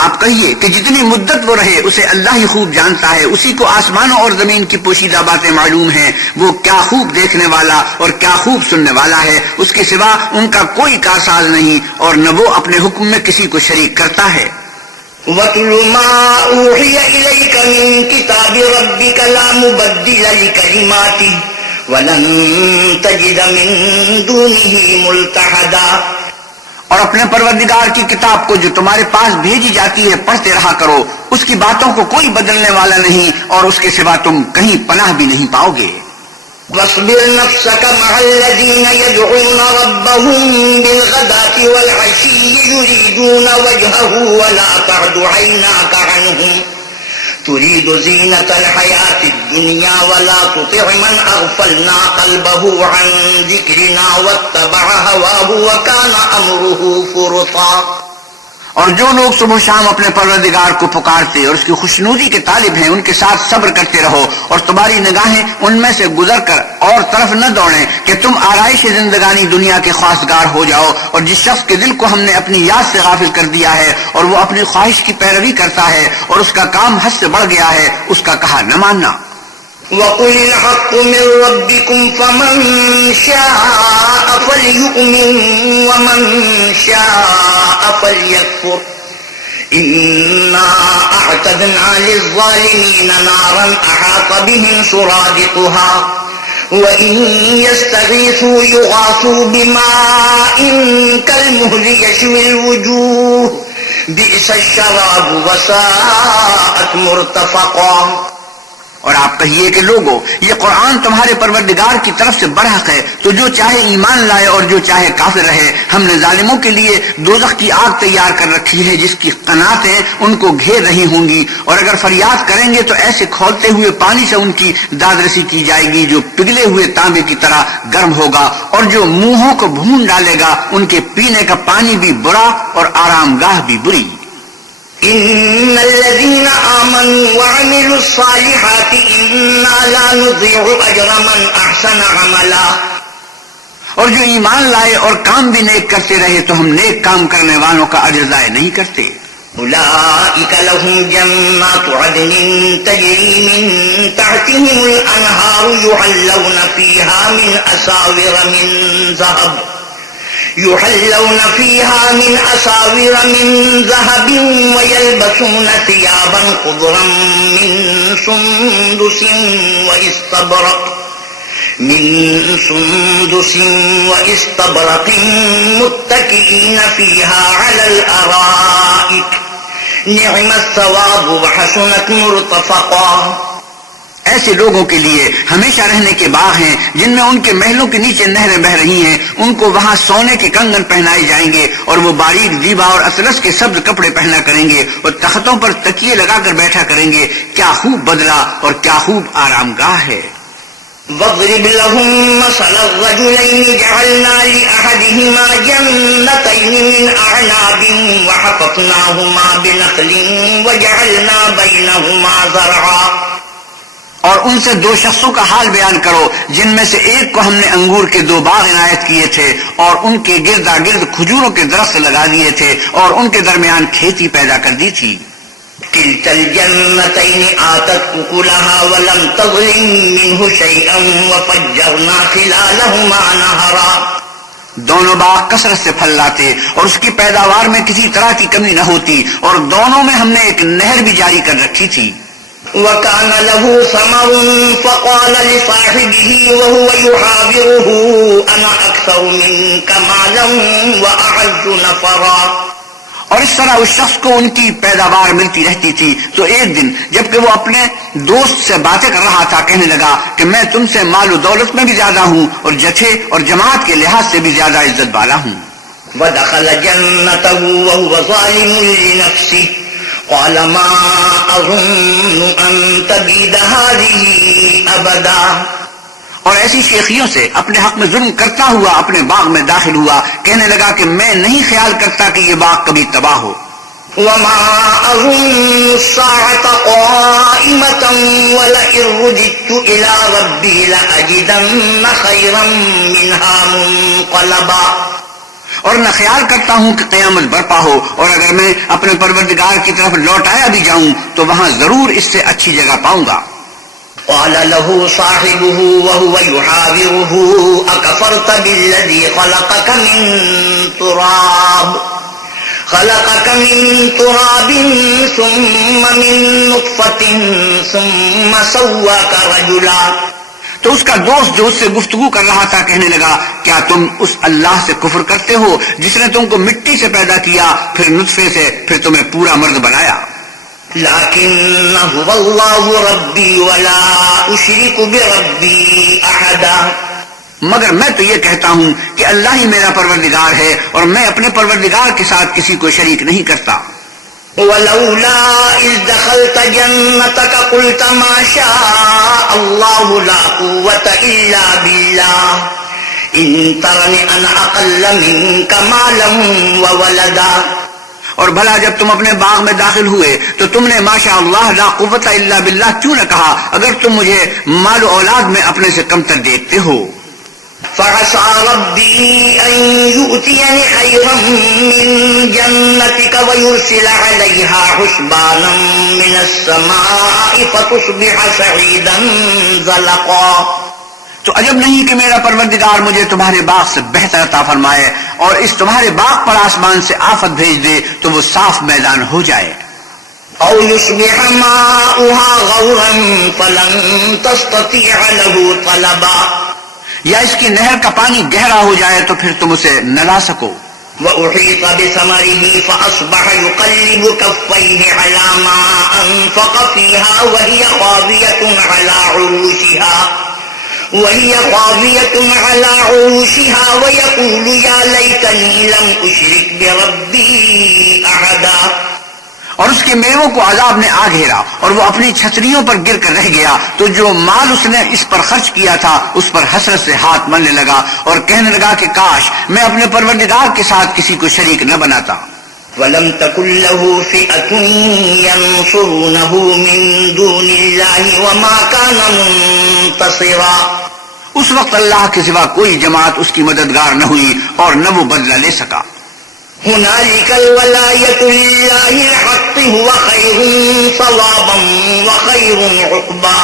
آپ کہیے کہ جتنی مدت وہ رہے اسے اللہ ہی خوب جانتا ہے. اسی کو آسمانوں اور زمین کی پوشیدہ باتیں معلوم ہیں. وہ کیا خوب دیکھنے والا اور کیا خوب سننے والا ہے. اس کے سوا ان کا کوئی کارساز نہیں اور نہ وہ اپنے حکم میں کسی کو شریک کرتا ہے. وَاتْلُ مَا أُوحِيَ إِلَيْكَ مِن كِتَابِ رَبِّكَ لَا مُبَدِّلَ لِكَلِمَاتِهِ وَلَن تَجِدَ مِن دُونِهِ مُلْتَحَدًا. اور اپنے پروردگار کی کتاب کو جو تمہارے پاس بھیجی جاتی ہے پڑھتے رہا کرو. اس کی باتوں کو کوئی بدلنے والا نہیں اور اس کے سوا تم کہیں پناہ بھی نہیں پاؤ گے. واصبر نفسك مع الذين يدعون ربهم بالغداة والعشي يريدون وجهه ولا تعد عيناك عنهم تريد زينة الحياة الدنيا ولا تطع من أغفلنا قلبه عن ذكرنا واتبع هواه وكان أمره فرطا. اور جو لوگ صبح و شام اپنے پروردگار کو پکارتے اور اس کی خوشنودی کے طالب ہیں ان کے ساتھ صبر کرتے رہو اور تمہاری نگاہیں ان میں سے گزر کر اور طرف نہ دوڑیں کہ تم آرائش زندگانی دنیا کے خواستگار ہو جاؤ. اور جس شخص کے دل کو ہم نے اپنی یاد سے غافل کر دیا ہے اور وہ اپنی خواہش کی پیروی کرتا ہے اور اس کا کام حد سے بڑھ گیا ہے اس کا کہا نہ ماننا. وَقُلِ الْحَقُّ مِنْ رَبِّكُمْ فَمَنْ شَاءَ فَلْيُؤْمِنْ وَمَنْ شَاءَ فَلْيَكْفُرْ إِنَّا أَعْتَدْنَا لِلظَّالِمِينَ نَارًا أَحَاطَ بِهِمْ سُرَادِقُهَا وَإِنْ يَسْتَغِيثُوا يُغَاثُوا بِمَاءٍ كَالْمُهْلِ يَشْوِي الْوُجُوهَ بِئْسَ الشَّرَابُ وَسَاءَتْ مُرْتَفَقًا. اور آپ کہیے کہ لوگو یہ قرآن تمہارے پروردگار کی طرف سے برحق ہے تو جو چاہے ایمان لائے اور جو چاہے کافر رہے. ہم نے ظالموں کے لیے دوزخ کی آگ تیار کر رکھی ہے جس کی قناتیں ان کو گھیر رہی ہوں گی اور اگر فریاد کریں گے تو ایسے کھولتے ہوئے پانی سے ان کی دادرسی کی جائے گی جو پگھلے ہوئے تانبے کی طرح گرم ہوگا اور جو منہوں کو بھون ڈالے گا ان کے پینے کا پانی بھی برا اور آرام گاہ بھی بری. إن الذين آمنوا وعملوا الصالحات إنا لا نضيع أجر من أحسن عملا. اور جو ایمان لائے اور کام بھی نیک کرتے رہے تو ہم نیک کام کرنے والوں کا اجر ضائع نہیں کرتے۔ أولئك لهم جنات عدن تجري من تحتهم الأنهار يحلون فيها من أساور من ذهب ويلبسون ثيابا خضرا من سندس واستبرق متكئين فيها على الأرائك نعم الثواب وحسنت مرتفقا۔ ایسے لوگوں کے لیے ہمیشہ رہنے کے باغ ہیں جن میں ان کے محلوں کے نیچے نہریں بہ رہی ہیں، ان کو وہاں سونے کے کنگن پہنائے جائیں گے اور وہ باریک دیبا اور اطلس کے سبز کپڑے پہنا کریں گے اور تختوں پر تکیے لگا کر بیٹھا کریں گے۔ کیا خوب بدلہ اور کیا خوب آرام گاہ ہے۔ واضرب لهم مثل الرجلين جعلنا لأحدهما جنتين من أعناب وحفظناهما بنخل وجعلنا بينهما زرعا۔ اور ان سے دو شخصوں کا حال بیان کرو جن میں سے ایک کو ہم نے انگور کے 2 باغ عنایت کیے تھے اور ان کے گردا گرد کھجوروں کے درخت لگا دیے تھے اور ان کے درمیان کھیتی پیدا کر دی تھی۔ كلتا الجنتين آتت أكلها ولم تظلم منه شيئا وفجرنا خلالهما نهرا۔ دونوں باغ کثرت سے پھل لاتے اور اس کی پیداوار میں کسی طرح کی کمی نہ ہوتی اور دونوں میں ہم نے ایک نہر بھی جاری کر رکھی تھی۔ وكان له ثمر فقال لصاحبه وهو يحاوره أنا أكثر منك مالا وأعز نفرا۔ اور اس طرح اس شخص کو ان کی پیداوار ملتی رہتی تھی تو ایک دن جبکہ وہ اپنے دوست سے باتیں کر رہا تھا کہنے لگا کہ میں تم سے مال و دولت میں بھی زیادہ ہوں اور جتھے اور جماعت کے لحاظ سے بھی زیادہ عزت والا ہوں۔ ودخل جنته وهو ظالم لنفسه قال ما أظن أن تبيد هذه أبدا۔ اور ایسی شیخیوں سے اپنے حق میں ظلم کرتا ہوا اپنے باغ میں داخل ہوا، کہنے لگا کہ میں نہیں خیال کرتا کہ یہ باغ کبھی تباہ ہو۔ وما أظن الساعة قائمة ولئن رددت إلى ربي لأجدن خيرا منها منقلبا۔ اور نہ خیال کرتا ہوں کہ قیامت برپا ہو، اور اگر میں اپنے پروردگار کی طرف لوٹ آیا بھی جاؤں تو وہاں ضرور اس سے اچھی جگہ پاؤں گا۔ قال له صاحبه وهو يحاوره أكفرت بالذي خلقك من تراب ثم من نطفة ثم سواك رجلا۔ تو اس کا دوست جو اس سے گفتگو کر رہا تھا کہنے لگا کیا تم اس اللہ سے کفر کرتے ہو جس نے تم کو مٹی سے پیدا کیا پھر نطفے سے پھر تمہیں پورا مرد بنایا؟ لكن هو الله ربي ولا أشرك بربي أحدا۔ مگر میں تو یہ کہتا ہوں کہ اللہ ہی میرا پروردگار ہے اور میں اپنے پروردگار کے ساتھ کسی کو شریک نہیں کرتا۔ ولولا إذ دخلت جنتك قلت ما شاء الله لا قوة إلا بالله إن ترني أنا أقل منك مالا وولدا۔ اور بھلا جب تم اپنے باغ میں داخل ہوئے تو تم نے ماشاء اللہ لا قوت الا باللہ کیوں نہ کہا اگر تم مجھے مال و اولاد میں اپنے سے کمتر دیکھتے ہو؟ فعسى ربي أن يؤتيني خيرا من جنتك ويرسل عليها حسبانا من السماء فتصبح سعيدا زلقا۔ تو عجب نہیں کہ میرا پروردگار مجھے تمہارے باغ سے بہتر عطا فرمائے اور اس تمہارے باغ پر آسمان سے آفت بھیج دے تو وہ صاف میدان ہو جائے۔ أو يصبح ماؤها غورا فلن تستطيع له طلبا۔ یا اس کی نہر کا پانی گہرا ہو جائے تو پھر تم اسے نہ لا سکو۔ وأحيط بثمره فأصبح يقلب كفيه على ما أنفق فيها وهي خاوية على عروشها ويقول يا ليتني لم أشرك بربي أحدا۔ اور اس کے میووں کو عذاب نے آ گھیرا اور وہ اپنی چھتریوں پر گر کر رہ گیا تو جو مال اس نے اس پر خرچ کیا تھا اس پر حسرت سے ہاتھ ملنے لگا اور کہنے لگا کہ کاش میں اپنے پروردگار کے ساتھ کسی کو شریک نہ بناتا۔ وَلَمْ تَكُنْ لَهُ فِئَةٌ يَنْصُرُونَهُ مِنْ دُونِ اللَّهِ وَمَا كَانَ مُنْتَصِرًا۔ اس وقت اللہ کے سوا کوئی جماعت اس کی مددگار نہ ہوئی اور نہ وہ بدلہ لے سکا. هنالك الولاية لله الحق هو خير ثوابا وخير عقبا.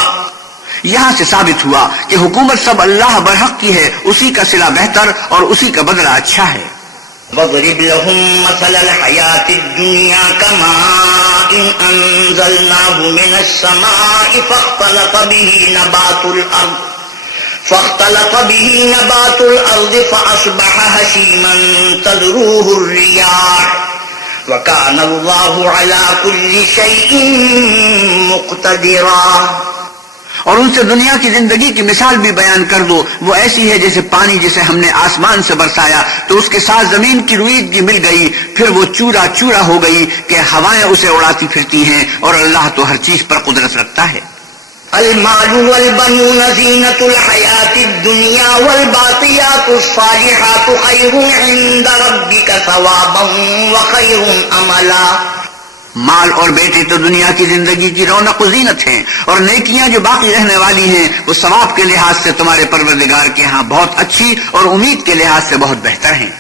یہاں سے ثابت ہوا کہ حکومت سب اللہ برحق کی ہے، اسی کا صلہ بہتر اور اسی کا بدلہ اچھا ہے. واضرب لهم مثل الحياة الدنيا كماء أنزلناه من السماء فاختلط به نبات الأرض فأصبح هشيما تذروه الرياح وكان الله على كل شيء مقتدرا. اور ان سے دنیا کی زندگی کی مثال بھی بیان کر دو، وہ ایسی ہے جیسے پانی جسے ہم نے آسمان سے برسایا تو اس کے ساتھ زمین کی روئیدگی مل گئی، پھر وہ چورا چورا ہو گئی کہ ہوائیں اسے اڑاتی پھرتی ہیں، اور اللہ تو ہر چیز پر قدرت رکھتا ہے. المال والبنون زینة الحیاة الدنیا والباقیات الصالحات خیر عند ربک ثوابا وخیر عملا. مال اور بیٹے تو دنیا کی زندگی کی رونق و زینت ہیں، اور نیکیاں جو باقی رہنے والی ہیں وہ ثواب کے لحاظ سے تمہارے پروردگار کے ہاں بہت اچھی اور امید کے لحاظ سے بہت بہتر ہیں.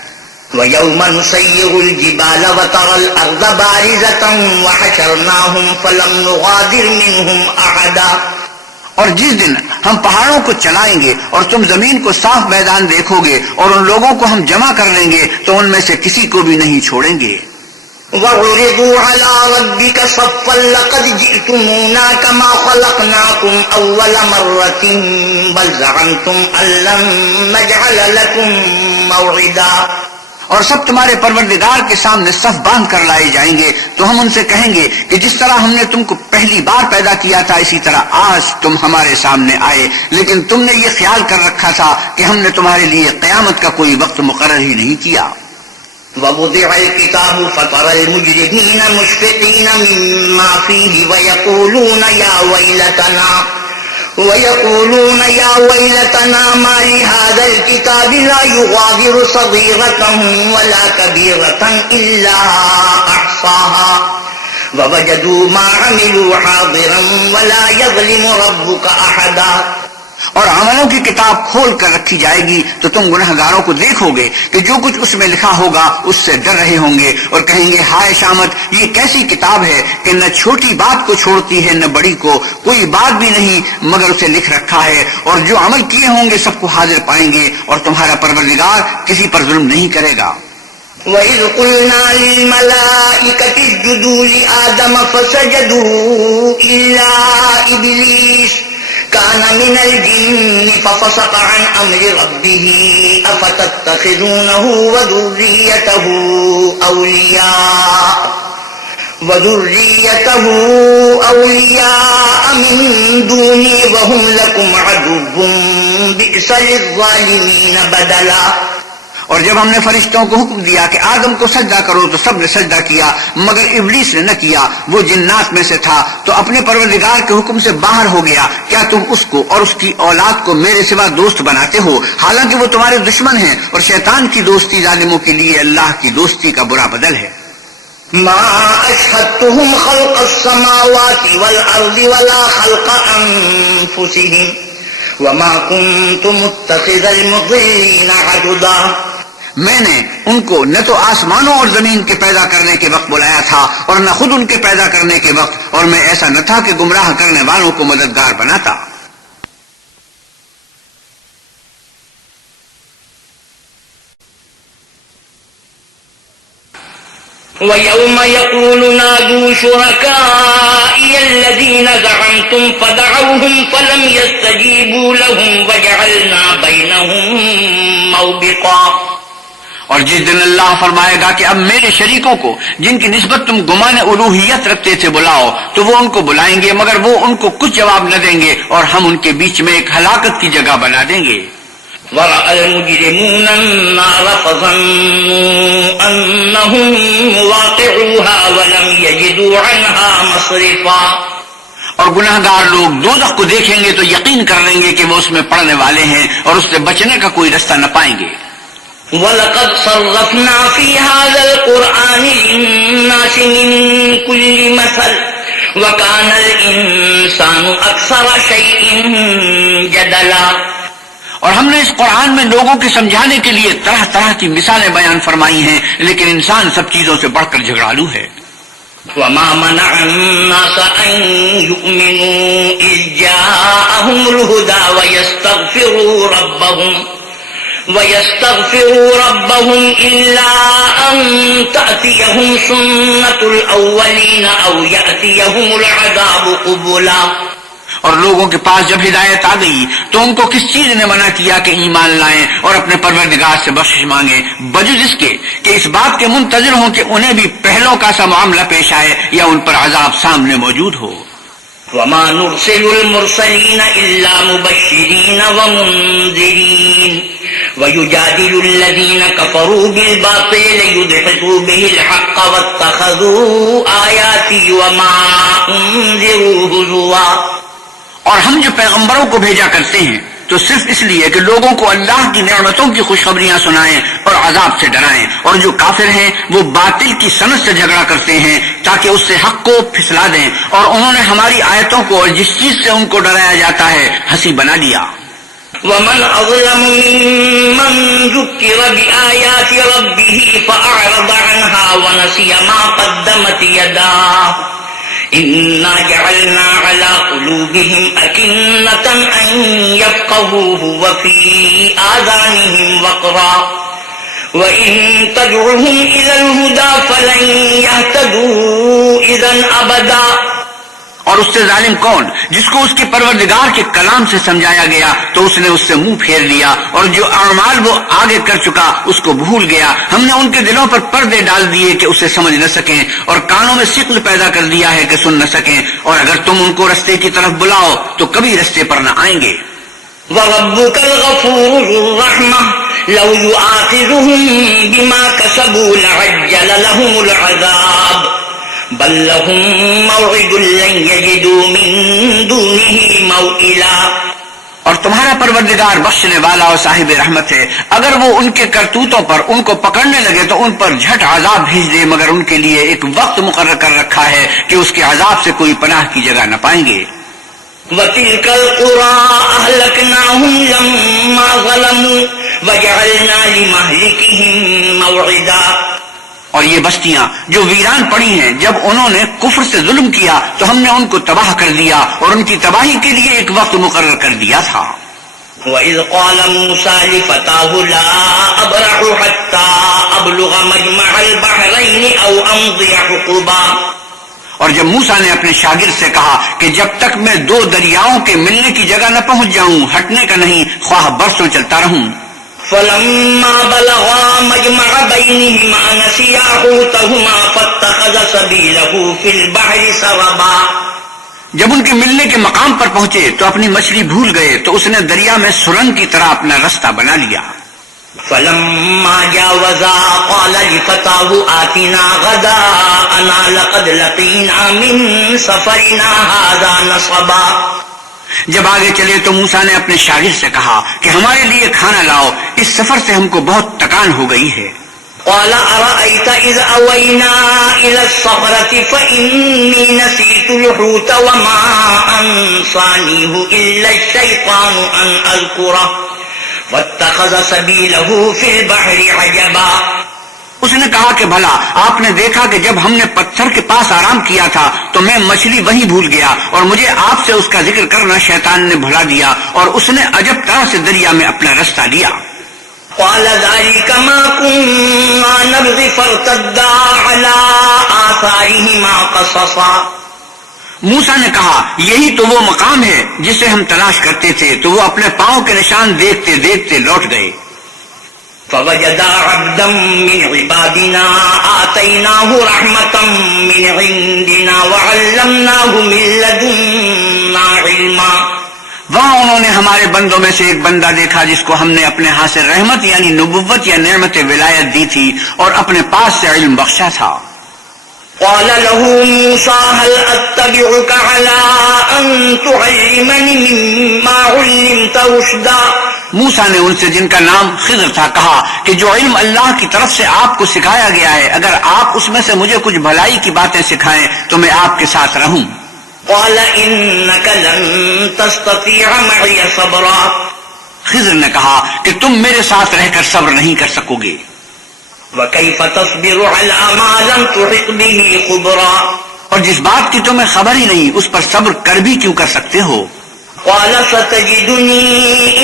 وَيَوْمَ نُسَيِّرُ الْجِبَالَ وَتَرَى الْأَرْضَ بَارِزَةً وَحَشَرْنَاهُمْ فَلَمْ نُغَادِرْ مِنْهُمْ أَحَدًا. اور جس دن ہم پہاڑوں کو چلائیں گے اور تم زمین کو صاف میدان دیکھو گے اور ان لوگوں کو ہم جمع کر لیں گے تو ان میں سے کسی کو بھی نہیں چھوڑیں گے. وَعُرِضُوا عَلَىٰ رَبِّكَ صَفًّا لَقَدْ جِئْتُمُونَا كَمَا خَلَقْنَاكُمْ أَوَّلَ مَرَّةٍ بَلْ زَعَمْتُمْ أَن لَّن نَّجْعَلَ لَكُم مَّوْعِدًا. اور سب تمہارے پروردگار کے سامنے صف باندھ کر لائے جائیں گے تو ہم ان سے کہیں گے کہ جس طرح ہم نے تم کو پہلی بار پیدا کیا تھا اسی طرح آج تم ہمارے سامنے آئے، لیکن تم نے یہ خیال کر رکھا تھا کہ ہم نے تمہارے لیے قیامت کا کوئی وقت مقرر ہی نہیں کیا. وَوُضِعَ الْكِتَابُ فَتَرَى الْمُجْرِمِينَ مُشْفِقِينَ مِمَّا فِيهِ وَيَقُولُونَ يَا وَيْلَتَنَا مَا لِهَذَا الْكِتَابِ لَا يُغَادِرُ صَغِيرَةً وَلَا كَبِيرَةً إِلَّا أَحْصَاهَا وَوَجَدُوا مَا عَمِلُوا حَاضِرًا وَلَا يَظْلِمُ رَبُّكَ أَحَدًا. اور عملوں کی کتاب کھول کر رکھی جائے گی تو تم گنہگاروں کو دیکھو گے کہ جو کچھ اس میں لکھا ہوگا اس سے ڈر رہے ہوں گے اور کہیں گے ہائے شامت، یہ کیسی کتاب ہے کہ نہ چھوٹی بات کو چھوڑتی ہے نہ بڑی کو، کوئی بات بھی نہیں مگر اسے لکھ رکھا ہے، اور جو عمل کیے ہوں گے سب کو حاضر پائیں گے، اور تمہارا پروردگار کسی پر ظلم نہیں کرے گا. وَإِذْ قُلْنَا لِلْمَلَائِكَةِ اسْجُدُوا لِآدَمَ فَسَجَدُوا إِلَّا إِبْلِيسَ كان من الجن ففسق عن أمر ربه أفتتخذونه وذريته من دوني وهم لكم عدو بئس للظالمين بدلا. اور جب ہم نے فرشتوں کو حکم دیا کہ آدم کو سجدہ کرو تو سب نے سجدہ کیا مگر ابلیس نے نہ کیا، وہ جنات میں سے تھا تو اپنے پروردگار کے حکم سے باہر ہو گیا. کیا تم اس کو اور اس کی اولاد کو میرے سوا دوست بناتے ہو حالانکہ وہ تمہارے دشمن ہیں، اور شیطان کی دوستی ظالموں کے لیے اللہ کی دوستی کا برا بدل ہے. ما أشهدتهم خلق السماوات والأرض ولا خلق أنفسهم وما كنت متخذ المضلين عضدا. میں نے ان کو نہ تو آسمانوں اور زمین کے پیدا کرنے کے وقت بلایا تھا اور نہ خود ان کے پیدا کرنے کے وقت، اور میں ایسا نہ تھا کہ گمراہ کرنے والوں کو مددگار بناتا. وَيَوْمَ يَقُولُ نَادُوا شُرَكَائِيَ الَّذِينَ زَعَمْتُمْ فَدَعَوْهُمْ فَلَمْ يَسْتَجِيبُوا لَهُمْ وَجَعَلْنَا بَيْنَهُمْ مَوْبِقًا. اور جس دن اللہ فرمائے گا کہ اب میرے شریکوں کو جن کی نسبت تم گمان الوہیت رکھتے تھے بلاؤ، تو وہ ان کو بلائیں گے مگر وہ ان کو کچھ جواب نہ دیں گے، اور ہم ان کے بیچ میں ایک ہلاکت کی جگہ بنا دیں گے. وَرَأَى الْمُجْرِمُونَ النَّارَ فَظَنُّوا أَنَّهُمْ مُوَاقِعُوهَا وَلَمْ يَجِدُوا عَنْهَا مَصْرِفًا. اور گناہگار لوگ دوزخ کو دیکھیں گے تو یقین کر لیں گے کہ وہ اس میں پڑنے والے ہیں اور اس سے بچنے کا کوئی رستہ نہ پائیں گے. وَلَقَدْ صَرَّفْنَا فِي هَذَا الْقُرْآنِ لِلنَّاسِ مِنْ كُلِّ مَثَلٍ وَكَانَ الْإِنسَانُ أَكْثَرَ شَيْءٍ جَدَلًا. اور ہم نے اس قرآن میں لوگوں کے سمجھانے کے لیے طرح طرح کی مثالیں بیان فرمائی ہیں، لیکن انسان سب چیزوں سے بڑھ کر جھگڑالو ہے۔ وما منع الناس أن يؤمنوا إذ جاءهم الهدى ويستغفروا ربهم إلا أن تأتيهم سنة الأولين أو يأتيهم العذاب قبلا۔ اور لوگوں کے پاس جب ہدایت آ گئی تو ان کو کس چیز نے منع کیا کہ ایمان لائیں اور اپنے پروردگار سے بخشش مانگیں، بجز اس کے کہ اس بات کے منتظر ہوں کہ انہیں بھی پہلوں کا سا معاملہ پیش آئے یا ان پر عذاب سامنے موجود ہو۔ وما نرسل المرسلين إلا مبشرين ومنذرين ويجادل الذين كفروا بالباطل ليدحضوا به الحق واتخذوا آياتي وما أنذروا هزوا۔ اور ہم جو پیغمبروں کو بھیجا کرتے ہیں تو صرف اس لیے کہ لوگوں کو اللہ کی نعمتوں کی خوشخبریاں سنائیں اور عذاب سے ڈرائیں، اور جو کافر ہیں وہ باطل کی صنعت سے جھگڑا کرتے ہیں تاکہ اس سے حق کو پھسلا دیں، اور انہوں نے ہماری آیتوں کو اور جس چیز سے ان کو ڈرایا جاتا ہے ہنسی بنا لیا۔ ومن أظلم ممن ذكر بآيات ربه فأعرض عنها ونسي ما قدمت يداه إنا جعلنا على قلوبهم أكنة أن يفقهوه وفي آذانهم وقرا وإن تدعهم إلى الهدى فلن يهتدوا إذا أبدا۔ اور اس سے ظالم کون جس کو اس کے پروردگار کے کلام سے سمجھایا گیا تو اس نے اس سے منہ پھیر لیا، اور جو اعمال وہ آگے کر چکا اس کو بھول گیا۔ ہم نے ان کے دلوں پر پردے ڈال دیے کہ اسے سمجھ نہ سکیں، اور کانوں میں ثقل پیدا کر دیا ہے کہ سن نہ سکیں، اور اگر تم ان کو رستے کی طرف بلاؤ تو کبھی رستے پر نہ آئیں گے۔ وَرَبُّكَ الْغَفُورُ ذُو الرَّحْمَةِ لَوْ يُؤَاخِذُهُم بِمَا كَسَبُوا لَعَجَّلَ لَهُمُ الْعَذَابَ بل لهم موعد لن يجدوا من دونه موئلا۔ اور تمہارا پروردگار بخشنے والا اور صاحب رحمت ہے، اگر وہ ان کے کرتوتوں پر ان کو پکڑنے لگے تو ان پر جھٹ عذاب بھیج دے، مگر ان کے لیے ایک وقت مقرر کر رکھا ہے کہ اس کے عذاب سے کوئی پناہ کی جگہ نہ پائیں گے۔ وَتِلْكَ الْقُرَىٰ أَهْلَكْنَاهُمْ لَمَّا ظَلَمُوا وَجَعَلْنَا لِمَهْلِكِهِم مَّوْعِدًا۔ اور یہ بستیاں جو ویران پڑی ہیں جب انہوں نے کفر سے ظلم کیا تو ہم نے ان کو تباہ کر دیا اور ان کی تباہی کے لیے ایک وقت مقرر کر دیا تھا۔ وَإِذْ قَالَ مُوسَىٰ لِفَتَاهُ لَا أَبْرَحُ حَتَّىٰ أَبْلُغَ مَجْمَعَ الْبَحْرَيْنِ أَوْ أَمْضِيَ حُقُبًا۔ اور جب موسیٰ نے اپنے شاگرد سے کہا کہ جب تک میں دو دریاؤں کے ملنے کی جگہ نہ پہنچ جاؤں ہٹنے کا نہیں، خواہ برسوں چلتا رہوں۔ فَلَمَّا بَلَغَا مَجْمَعَ بَيْنِهِمَا نَسِيَا حُوتَهُمَا فَاتَّخَذَ سَبِيلَهُ فِي الْبَحْرِ سَرَبًا۔ جب ان کے ملنے کے مقام پر پہنچے تو اپنی مچھلی بھول گئے تو اس نے دریا میں سرنگ کی طرح اپنا رستہ بنا لیا۔ فَلَمَّا جَاوَزَا قَالَ لِفَتَاهُ آتِنَا غَدَاءَنَا لَقَدْ لَقِينَا مِن سَفَرِنَا هَٰذَا نَصَبًا۔ جب آگے چلے تو موسیٰ نے اپنے شاگرد سے کہا کہ ہمارے لیے کھانا لاؤ، اس سفر سے ہم کو بہت تکان ہو گئی ہے۔ قَالَ أَرَأَيْتَ إِذْ أَوَيْنَا إِلَى الصَّخْرَةِ فَإِنِّي نَسِيتُ الْحُوتَ وَمَا أَنسَانِيهُ إِلَّا الشَّيْطَانُ أَنْ أَذْكُرَهُ وَاتَّخَذَ سَبِيلَهُ فِي الْبَحْرِ عَجَبًا۔ اس نے کہا کہ بھلا آپ نے دیکھا کہ جب ہم نے پتھر کے پاس آرام کیا تھا تو میں مچھلی وہیں بھول گیا، اور مجھے آپ سے اس کا ذکر کرنا شیطان نے بھلا دیا، اور اس نے عجب طرح سے دریا میں اپنا رستہ لیا۔ قَالَ ذَلِكَ مَا كُنَّا نَبْغِ فَارْتَدَّا عَلَىٰ آثَارِهِمَا قَصَصًا۔ موسیٰ نے کہا یہی تو وہ مقام ہے جسے ہم تلاش کرتے تھے، تو وہ اپنے پاؤں کے نشان دیکھتے دیکھتے لوٹ گئے۔ فَوَجَدَا عَبْدًا مِّنْ عِبَادِنَا آتَيْنَاهُ رَحْمَةً مِّنْ عِندِنَا وَعَلَّمْنَاهُ مِن لَّدُنَّا عِلْمًا۔ وہاں انہوں نے ہمارے بندوں میں سے ایک بندہ دیکھا جس کو ہم نے اپنے ہاں سے رحمت یعنی نبوت یا نعمت ولایت دی تھی اور اپنے پاس سے علم بخشا تھا۔ قَالَ لَهُ مُوسَىٰ هَلْ أَتَّبِعُكَ عَلَىٰ أَن تُعَلِّمَنِ مِمَّا عُلِّمْتَ رُشْدًا۔ موسیٰ نے ان سے جن کا نام خضر تھا کہا کہ جو علم اللہ کی طرف سے آپ کو سکھایا گیا ہے اگر آپ اس میں سے مجھے کچھ بھلائی کی باتیں سکھائیں تو میں آپ کے ساتھ رہوں۔ قَالَ إِنَّكَ لَن تَسْتَطِيعَ مَعِيَ صَبْرًا۔ خضر نے کہا کہ تم میرے ساتھ رہ کر صبر نہیں کر سکو گے. وَكَيْفَ تَصْبِرُ عَلَى مَا لَمْ تُحِطْ بِهِ خُبْرًا اور جس بات کی تمہیں خبر ہی نہیں اس پر صبر کر بھی کیوں کر سکتے ہو؟ قَالَ سَتَجِدُنِي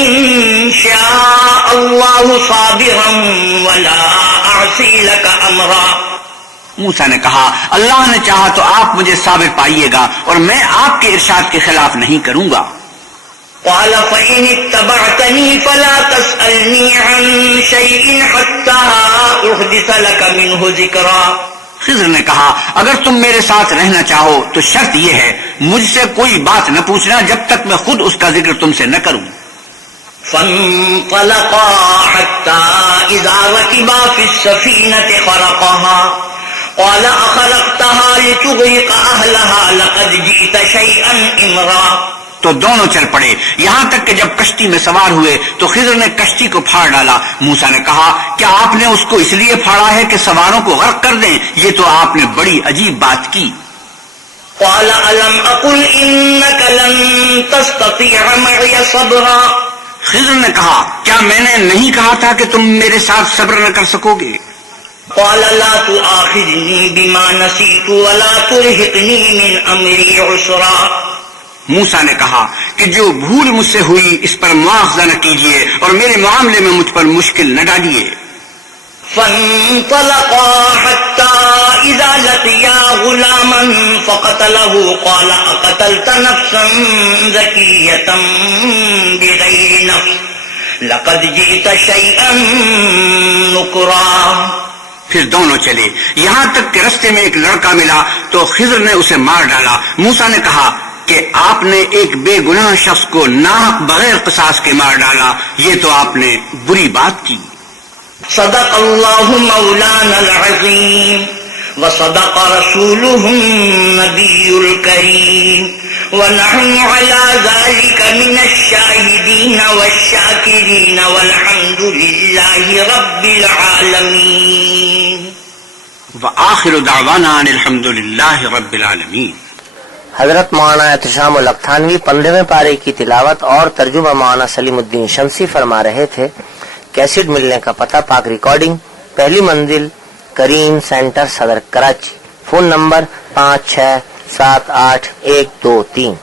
إِن شَاءَ اللَّهُ صَابِرًا وَلَا أَعْصِي لَكَ أَمْرًا موسیٰ نے کہا اللہ نے چاہا تو آپ مجھے صابر پائیے گا اور میں آپ کے ارشاد کے خلاف نہیں کروں گا. قال فإن اتبعتني فلا تسألني عن شيء حتى أحدث لك منه ذكرا خضر نے کہا اگر تم میرے ساتھ رہنا چاہو تو شرط یہ ہے مجھ سے کوئی بات نہ پوچھنا جب تک میں خود اس کا ذکر تم سے نہ کروں. فانطلقا حتى إذا ركبا في السفينة خرقها قال أخرقتها لتغرق أهلها لقد جئت شيئا إمرا تو دونوں چل پڑے یہاں تک کہ جب کشتی میں سوار ہوئے تو خضر نے کشتی کو پھاڑ ڈالا. موسیٰ نے کہا کیا آپ نے اس کو اس لیے پھاڑا ہے کہ سواروں کو غرق کر دیں؟ یہ تو آپ نے بڑی عجیب بات کی. قال ألم أقل إنك لن تستطيع معي صبرا خضر نے کہا کیا میں نے نہیں کہا تھا کہ تم میرے ساتھ صبر نہ کر سکو گے؟ قال لا تؤاخذني بما نسيت ولا ترهقني من أمري عسرا موسیٰ نے کہا کہ جو بھول مجھ سے ہوئی اس پر مواخذہ نہ کیجیے اور میرے معاملے میں مجھ پر مشکل نہ ڈالیے. فانطلقا حتى إذا لقيا غلاما فقتله قال أقتلت نفسا زكية بغير نفس لقد جئت شيئا نكرا پھر دونوں چلے یہاں تک کہ رستے میں ایک لڑکا ملا تو خضر نے اسے مار ڈالا. موسیٰ نے کہا کہ آپ نے ایک بے گناہ شخص کو ناحق بغیر قصاص کے مار ڈالا، یہ تو آپ نے بری بات کی. صدق اللہ مولانا العظیم وصدق رسوله النبی الکریم ونحن على ذلك من الشاہدین والشاکرین والحمد للہ رب العالمین. وآخر دعوانا ان الحمد للہ رب العالمین. حضرت مولانا احتشام الختانوی 15ویں پارے کی تلاوت اور ترجمہ مولانا سلیم الدین شمسی فرما رہے تھے. کیسٹ ملنے کا پتہ پاک ریکارڈنگ پہلی منزل کریم سینٹر صدر کراچی. Phone number 567812 3.